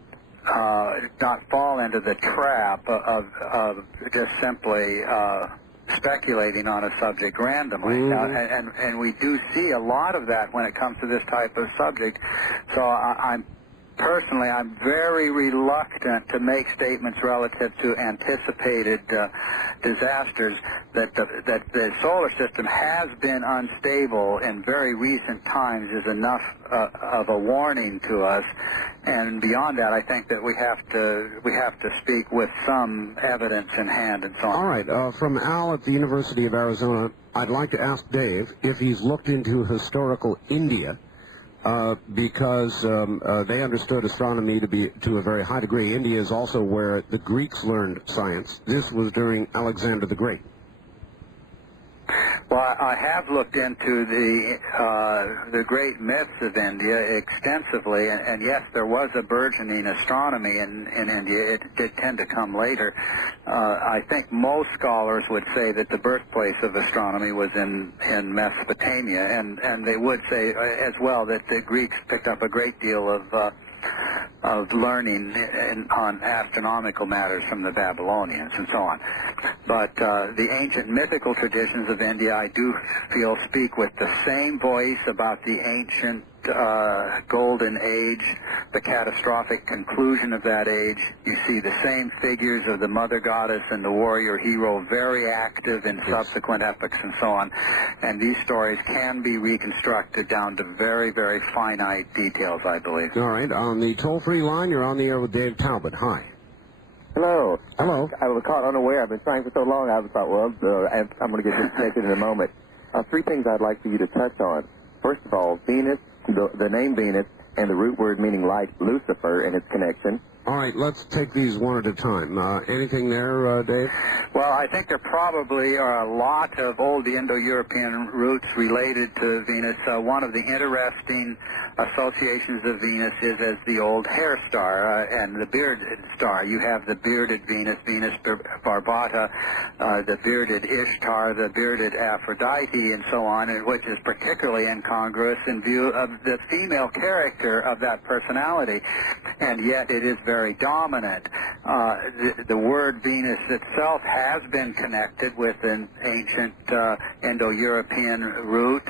fall into the trap of just simply speculating on a subject randomly. And we do see a lot of that when it comes to this type of subject. So I'm personally, I'm very reluctant to make statements relative to anticipated disasters. That the solar system has been unstable in very recent times is enough of a warning to us. And beyond that, I think that we have to speak with some evidence in hand and so on. All right. From Al at the University of Arizona, I'd like to ask Dave if he's looked into historical India, because they understood astronomy to a very high degree. India is also where the Greeks learned science. This was during Alexander the Great. Well, I have looked into the great myths of India extensively, and yes, there was a burgeoning astronomy in India. It did tend to come later. I think most scholars would say that the birthplace of astronomy was in Mesopotamia, and they would say as well that the Greeks picked up a great deal of learning on astronomical matters from the Babylonians and so on. But the ancient mythical traditions of India, I do feel, speak with the same voice about the ancient golden age, the catastrophic conclusion of that age. You see the same figures of the mother goddess and the warrior hero very active in subsequent epochs and so on. And these stories can be reconstructed down to very, very finite details, I believe. All right. On the toll-free line, you're on the air with Dave Talbot. Hi. Hello. Hello. I was caught unaware. I've been trying for so long, I thought, well, I'm going to get disconnected in a moment. Three things I'd like for you to touch on. First of all, Venus, the name Venus, and the root word meaning light, Lucifer, and its connection. All right, let's take these one at a time. Anything there, Dave? Well, I think there probably are a lot of old Indo-European roots related to Venus. One of the interesting associations of Venus is as the old hair star and the bearded star. You have the bearded Venus, Venus barbata, the bearded Ishtar, the bearded Aphrodite, and so on, which is particularly incongruous in view of the female character of that personality. And yet it is very dominant. The word Venus itself has been connected with an ancient Indo-European root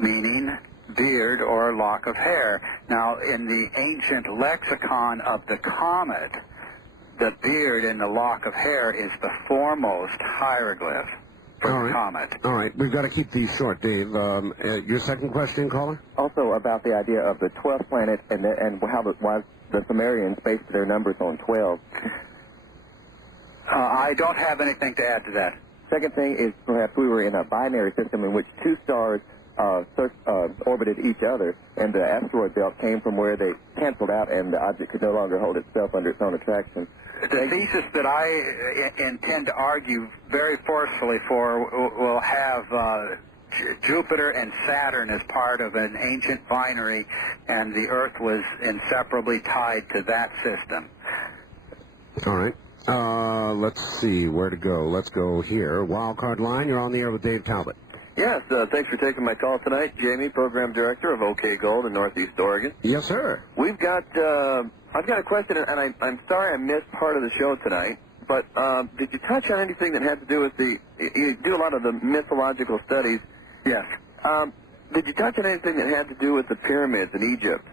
meaning beard or lock of hair. Now, in the ancient lexicon of the comet, the beard and the lock of hair is the foremost hieroglyph for the comet. All right, we've got to keep these short, Dave. Your second question, caller? Also about the idea of the 12th planet and why the Sumerians based their numbers on 12. I don't have anything to add to that. Second thing is perhaps we were in a binary system in which two stars orbited each other, and the asteroid belt came from where they canceled out and the object could no longer hold itself under its own attraction. The thesis that I intend to argue very forcefully for will have Jupiter and Saturn as part of an ancient binary, and the Earth was inseparably tied to that system. All right. Let's see where to go. Let's go here. Wildcard line, you're on the air with Dave Talbot. Yes, thanks for taking my call tonight. Jamie, Program Director of OK Gold in Northeast Oregon. Yes, sir. We've got, I've got a question, and I'm sorry I missed part of the show tonight, but did you touch on anything that had to do with you do a lot of the mythological studies. Yes. Did you touch on anything that had to do with the pyramids in Egypt?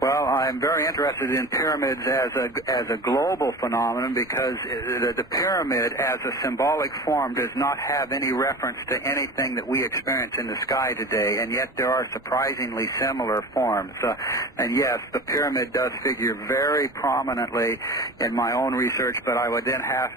Well, I'm very interested in pyramids as a global phenomenon because the pyramid as a symbolic form does not have any reference to anything that we experience in the sky today, and yet there are surprisingly similar forms. And yes, the pyramid does figure very prominently in my own research, but I would then have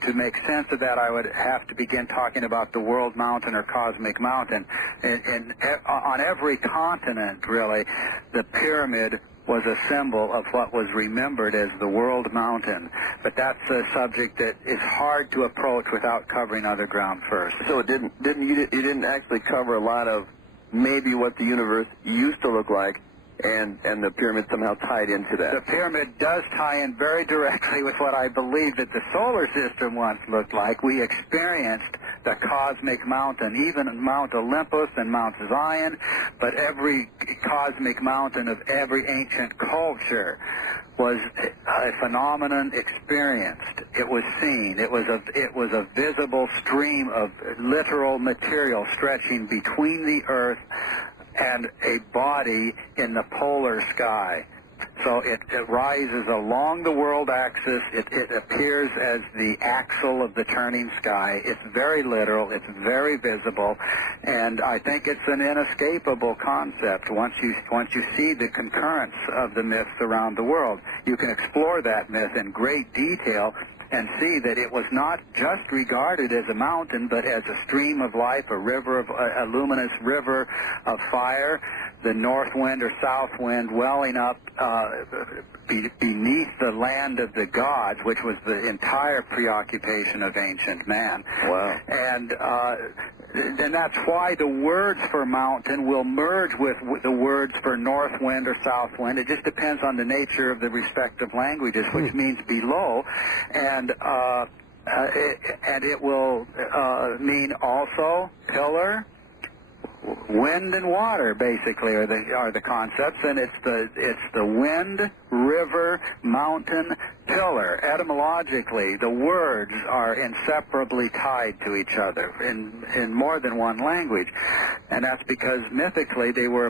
to make sense of that, I would have to begin talking about the world mountain or cosmic mountain. On every continent, really, the pyramid was a symbol of what was remembered as the world mountain. But that's a subject that is hard to approach without covering other ground first. So it you didn't actually cover a lot of maybe what the universe used to look like, and the pyramid somehow tied into that. The pyramid does tie in very directly with what I believe that the solar system once looked like. We experienced the cosmic mountain, even Mount Olympus and Mount Zion, but every cosmic mountain of every ancient culture was a phenomenon experienced. It was seen. It was a visible stream of literal material stretching between the Earth and a body in the polar sky. So it rises along the world axis. It appears as the axle of the turning sky. It's very literal. It's very visible, and I think it's an inescapable concept. Once you see the concurrence of the myths around the world, you can explore that myth in great detail and see that it was not just regarded as a mountain, but as a stream of life, a luminous river of fire, the north wind or south wind welling up beneath the land of the gods, which was the entire preoccupation of ancient man. Wow. And that's why the words for mountain will merge with the words for north wind or south wind. It just depends on the nature of the respective languages, which means below, and it will mean also pillar. Wind and water, basically, are the concepts, and it's the wind, river, mountain, pillar. Etymologically, the words are inseparably tied to each other in more than one language, and that's because mythically they were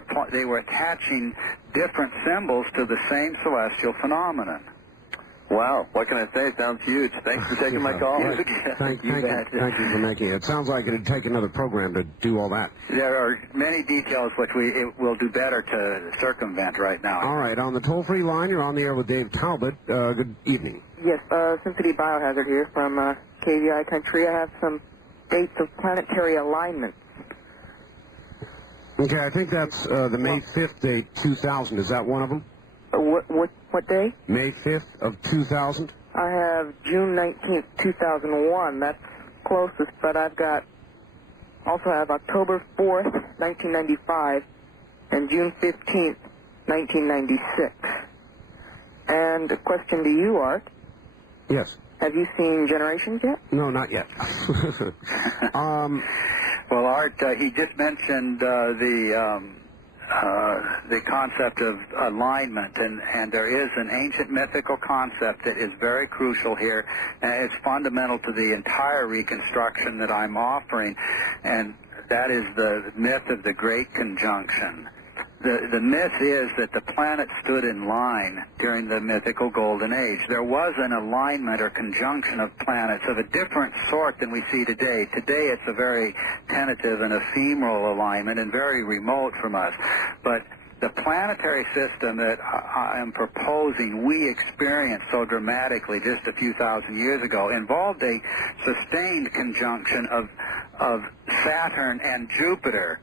attaching different symbols to the same celestial phenomenon. Wow, what can I say? It sounds huge. Thanks for taking my call. Thank you for making it. It sounds like it would take another program to do all that. There are many details which it will do better to circumvent right now. All right, on the toll-free line, you're on the air with Dave Talbot. Good evening. Yes, Cincinnati Biohazard here from KDI Country. I have some dates of planetary alignment. Okay, I think that's the May 5th date, 2000. Is that one of them? What day? May 5th of 2000? I have June 19th, 2001. That's closest, but I've also have October 4th, 1995, and June 15th, 1996. And a question to you, Art. Yes. Have you seen Generations yet? No, not yet. Well, Art, he just mentioned the concept of alignment, and there is an ancient mythical concept that is very crucial here, and it's fundamental to the entire reconstruction that I'm offering, and that is the myth of the Great Conjunction. The myth is that the planet stood in line during the mythical Golden Age. There was an alignment or conjunction of planets of a different sort than we see today. Today it's a very tentative and ephemeral alignment and very remote from us. But the planetary system that I am proposing we experienced so dramatically just a few thousand years ago involved a sustained conjunction of Saturn and Jupiter.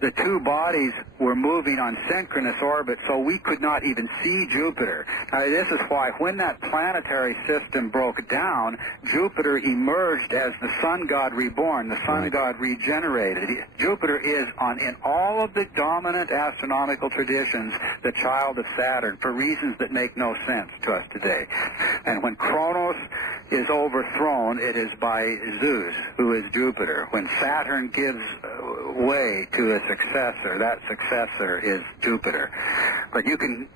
The two bodies were moving on synchronous orbits, so we could not even see Jupiter. This is why when that planetary system broke down, Jupiter emerged as the sun god reborn, the sun god regenerated. Jupiter is, in all of the dominant astronomical traditions, the child of Saturn, for reasons that make no sense to us today. And when Kronos is overthrown, it is by Zeus, who is Jupiter. When Saturn gives way to a successor, that successor is Jupiter. But you can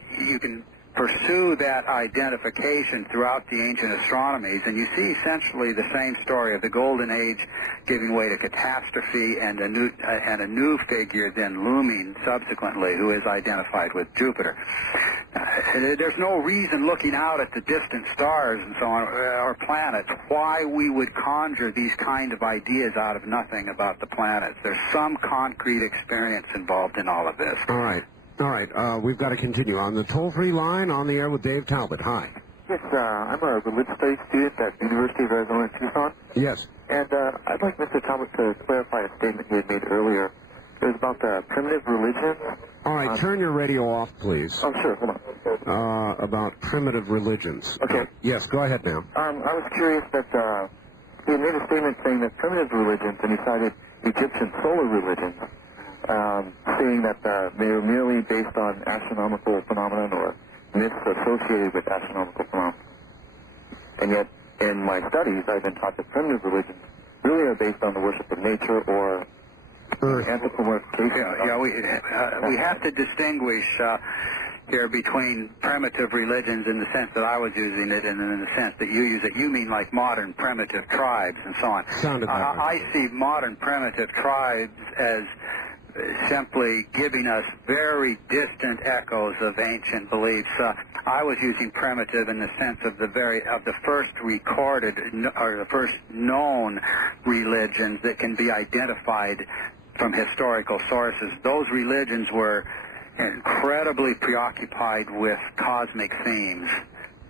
pursue that identification throughout the ancient astronomies, and you see essentially the same story of the Golden Age giving way to catastrophe and a new figure then looming subsequently who is identified with Jupiter. There's no reason looking out at the distant stars and so on, or planets, why we would conjure these kind of ideas out of nothing about the planets. There's some concrete experience involved in all of this. All right. We've got to continue. On the toll-free line, on the air with Dave Talbot. Hi. Yes, I'm a religious studies student at the University of Arizona in Tucson. Yes. And I'd like Mr. Talbot to clarify a statement he had made earlier. It was about primitive religions. All right, turn your radio off, please. Oh, sure, hold on. About primitive religions. Okay. Yes, go ahead now. I was curious that he had made a statement saying that primitive religions, and he cited Egyptian solar religions, saying that they were merely based on astronomical phenomenon or myths associated with astronomical phenomena. And yet, in my studies, I've been taught that primitive religions really are based on the worship of nature or anthropomorphication. We have to distinguish here between primitive religions in the sense that I was using it and in the sense that you use it. You mean like modern primitive tribes and so on. Sounded that way. I see modern primitive tribes as simply giving us very distant echoes of ancient beliefs. I was using primitive in the sense of the first recorded or the first known religions that can be identified from historical sources. Those religions were incredibly preoccupied with cosmic themes.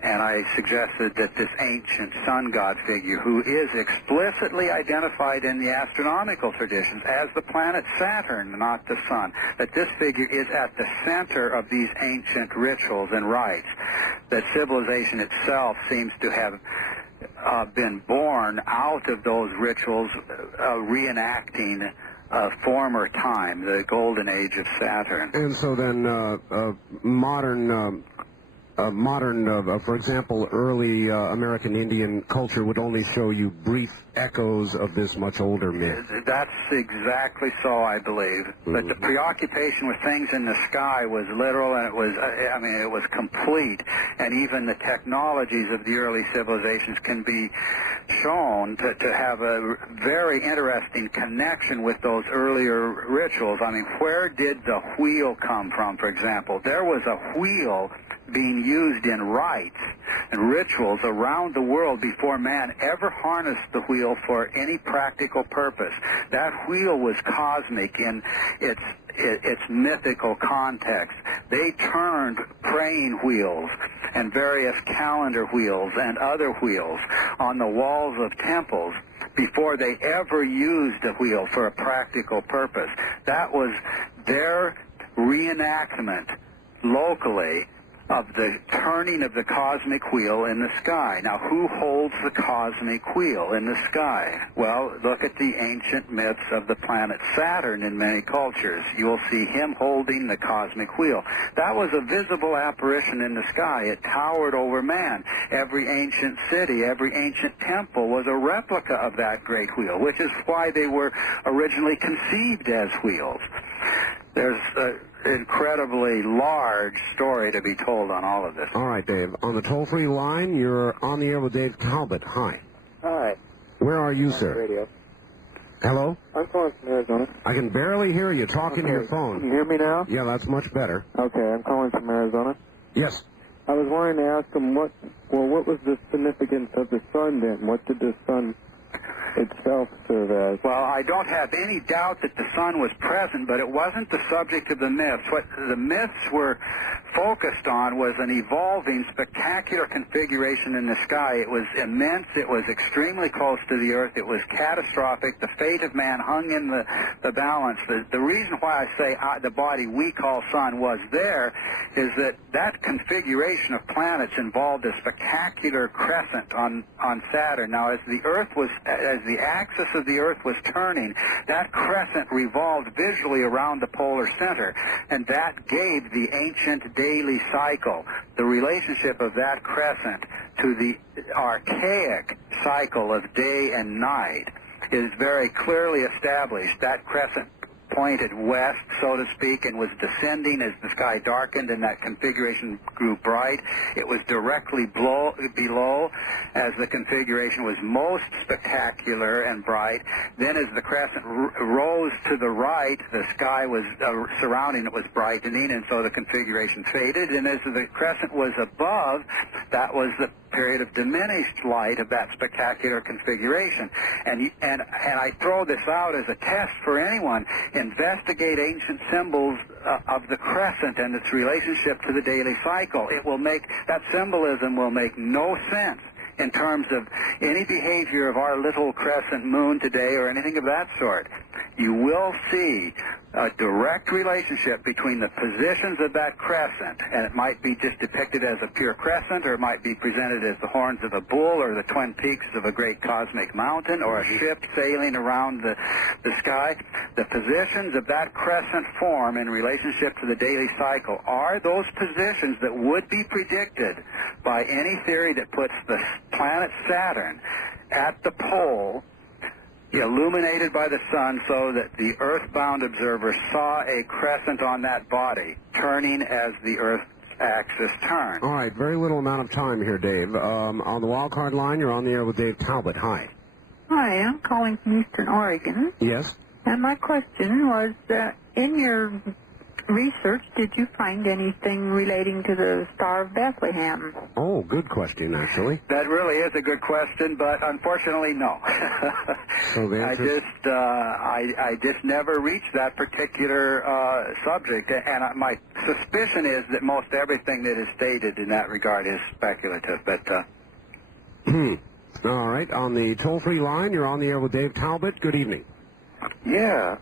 And I suggested that this ancient sun god figure, who is explicitly identified in the astronomical traditions as the planet Saturn, not the sun, that this figure is at the center of these ancient rituals and rites, that civilization itself seems to have been born out of those rituals, reenacting a former time, the golden age of Saturn. And so then for example, early American Indian culture would only show you brief echoes of this much older myth. That's exactly so, I believe. But the preoccupation with things in the sky was literal, and it was complete. And even the technologies of the early civilizations can be shown to have a very interesting connection with those earlier rituals. I mean, where did the wheel come from, for example? There was a wheel being used in rites and rituals around the world before man ever harnessed the wheel for any practical purpose. That wheel was cosmic in its mythical context. They turned praying wheels and various calendar wheels and other wheels on the walls of temples before they ever used a wheel for a practical purpose. That was their reenactment locally of the turning of the cosmic wheel in the sky. Now, who holds the cosmic wheel in the sky? Well, look at the ancient myths of the planet Saturn in many cultures. You will see him holding the cosmic wheel. That was a visible apparition in the sky. It towered over man. Every ancient city, every ancient temple was a replica of that great wheel, which is why they were originally conceived as wheels. There's incredibly large story to be told on all of this. All right, Dave. On the toll-free line, you're on the air with Dave Talbot. Hi. Hi. Where are you, sir? Radio. Hello? I'm calling from Arizona. I can barely hear you talking to your phone. Can you hear me now? Yeah, that's much better. Okay, I'm calling from Arizona. Yes. I was wanting to ask him what was the significance of the sun then? What did the sun itself serve as? Well, I don't have any doubt that the sun was present, but it wasn't the subject of the myths. What the myths were focused on was an evolving, spectacular configuration in the sky. It was immense. It was extremely close to the Earth. It was catastrophic. The fate of man hung in the balance. The reason why I say the body we call sun was there is that configuration of planets involved a spectacular crescent on Saturn. Now, as the axis of the Earth was turning, that crescent revolved visually around the polar center, and that gave the ancient daily cycle. The relationship of that crescent to the archaic cycle of day and night is very clearly established. That crescent pointed west, so to speak, and was descending as the sky darkened and that configuration grew bright. It was directly below as the configuration was most spectacular and bright. Then as the crescent rose to the right, the sky was surrounding it was brightening, and so the configuration faded. And as the crescent was above, that was the period of diminished light of that spectacular configuration. And I throw this out as a test for anyone. Investigate ancient symbols of the crescent and its relationship to the daily cycle. That symbolism will make no sense in terms of any behavior of our little crescent moon today or anything of that sort. You will see a direct relationship between the positions of that crescent, and it might be just depicted as a pure crescent, or it might be presented as the horns of a bull or the twin peaks of a great cosmic mountain or a ship sailing around the sky. The positions of that crescent form in relationship to the daily cycle are those positions that would be predicted by any theory that puts the planet Saturn at the pole, illuminated by the sun, so that the earthbound observer saw a crescent on that body turning as the Earth's axis turned. All right, very little amount of time here, Dave. On the wild card line, you're on the air with Dave Talbot. Hi. Hi, I'm calling from Eastern Oregon. Yes? And my question was, in your research, did you find anything relating to the Star of Bethlehem? Oh, good question, actually. That really is a good question, but unfortunately, no. So the answer... I just never reached that particular subject, and my suspicion is that most everything that is stated in that regard is speculative, but... All right, on the toll-free line, you're on the air with Dave Talbot. Good evening. Yeah,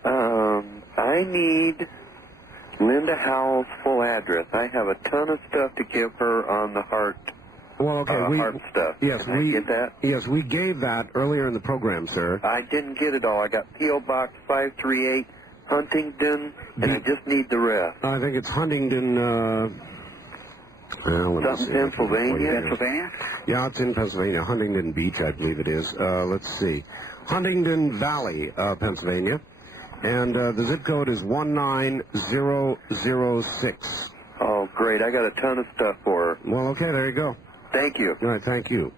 I need Linda Howell's full address. I have a ton of stuff to give her on the heart. Well, okay, heart stuff. Yes, Can I get that? Yes, we gave that earlier in the program, sir. I didn't get it all. I got P.O. Box 538, Huntington, and I just need the rest. I think it's Huntington, Pennsylvania? Pennsylvania? Yeah, it's in Pennsylvania. Huntington Beach, I believe it is. Let's see. Huntington Valley, Pennsylvania. And the zip code is 19006. Oh, great. I got a ton of stuff for her. Well, okay, there you go. Thank you. All right, thank you.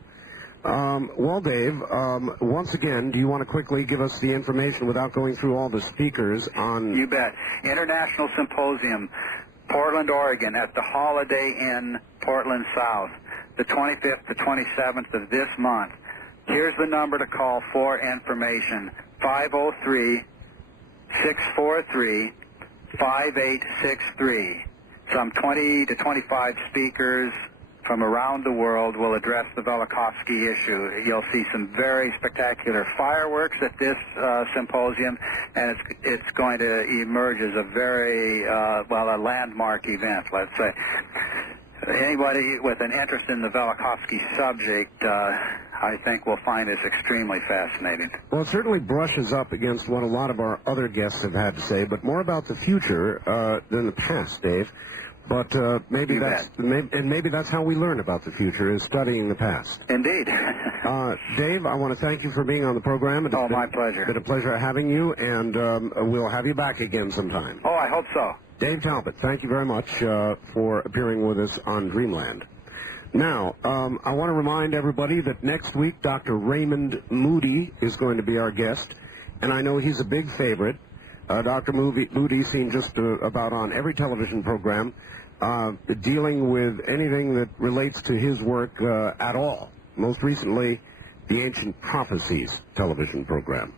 Well, Dave, once again, do you want to quickly give us the information without going through all the speakers on... You bet. International Symposium, Portland, Oregon, at the Holiday Inn, Portland South, the 25th to 27th of this month. Here's the number to call for information, 503-643-5863. Some 20 to 25 speakers from around the world will address the Velikovsky issue. You'll see some very spectacular fireworks at this symposium, and it's going to emerge as a very, a landmark event, let's say. Anybody with an interest in the Velikovsky subject, I think will find this extremely fascinating. Well, it certainly brushes up against what a lot of our other guests have had to say, but more about the future than the past, Dave. But maybe that's how we learn about the future, is studying the past. Indeed. Dave, I want to thank you for being on the program. My pleasure. It's been a pleasure having you, and we'll have you back again sometime. Oh, I hope so. Dave Talbot, thank you very much for appearing with us on Dreamland. Now, I want to remind everybody that next week Dr. Raymond Moody is going to be our guest, and I know he's a big favorite. Dr. Moody seen just about on every television program dealing with anything that relates to his work at all. Most recently, the Ancient Prophecies television program.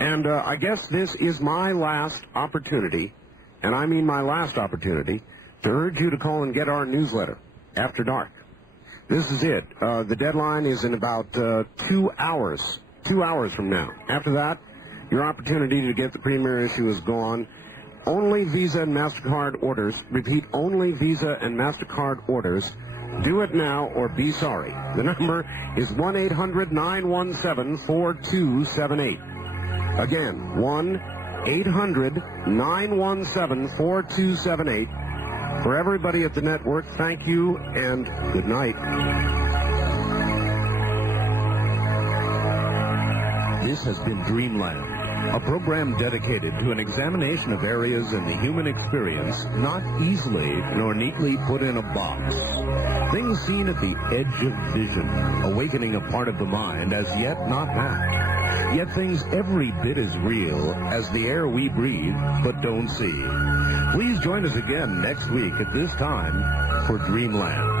And I guess this is my last opportunity, and I mean my last opportunity, to urge you to call and get our newsletter, After Dark. This is it. The deadline is in about 2 hours. 2 hours from now. After that, your opportunity to get the premier issue is gone. Only Visa and MasterCard orders. Repeat, only Visa and MasterCard orders. Do it now or be sorry. The number is 1-800-917-4278. Again, 1-800-917-4278. For everybody at the network, thank you and good night. This has been Dreamland, a program dedicated to an examination of areas in the human experience not easily nor neatly put in a box. Things seen at the edge of vision, awakening a part of the mind as yet not mapped. Yet things every bit as real as the air we breathe but don't see. Please join us again next week at this time for Dreamland.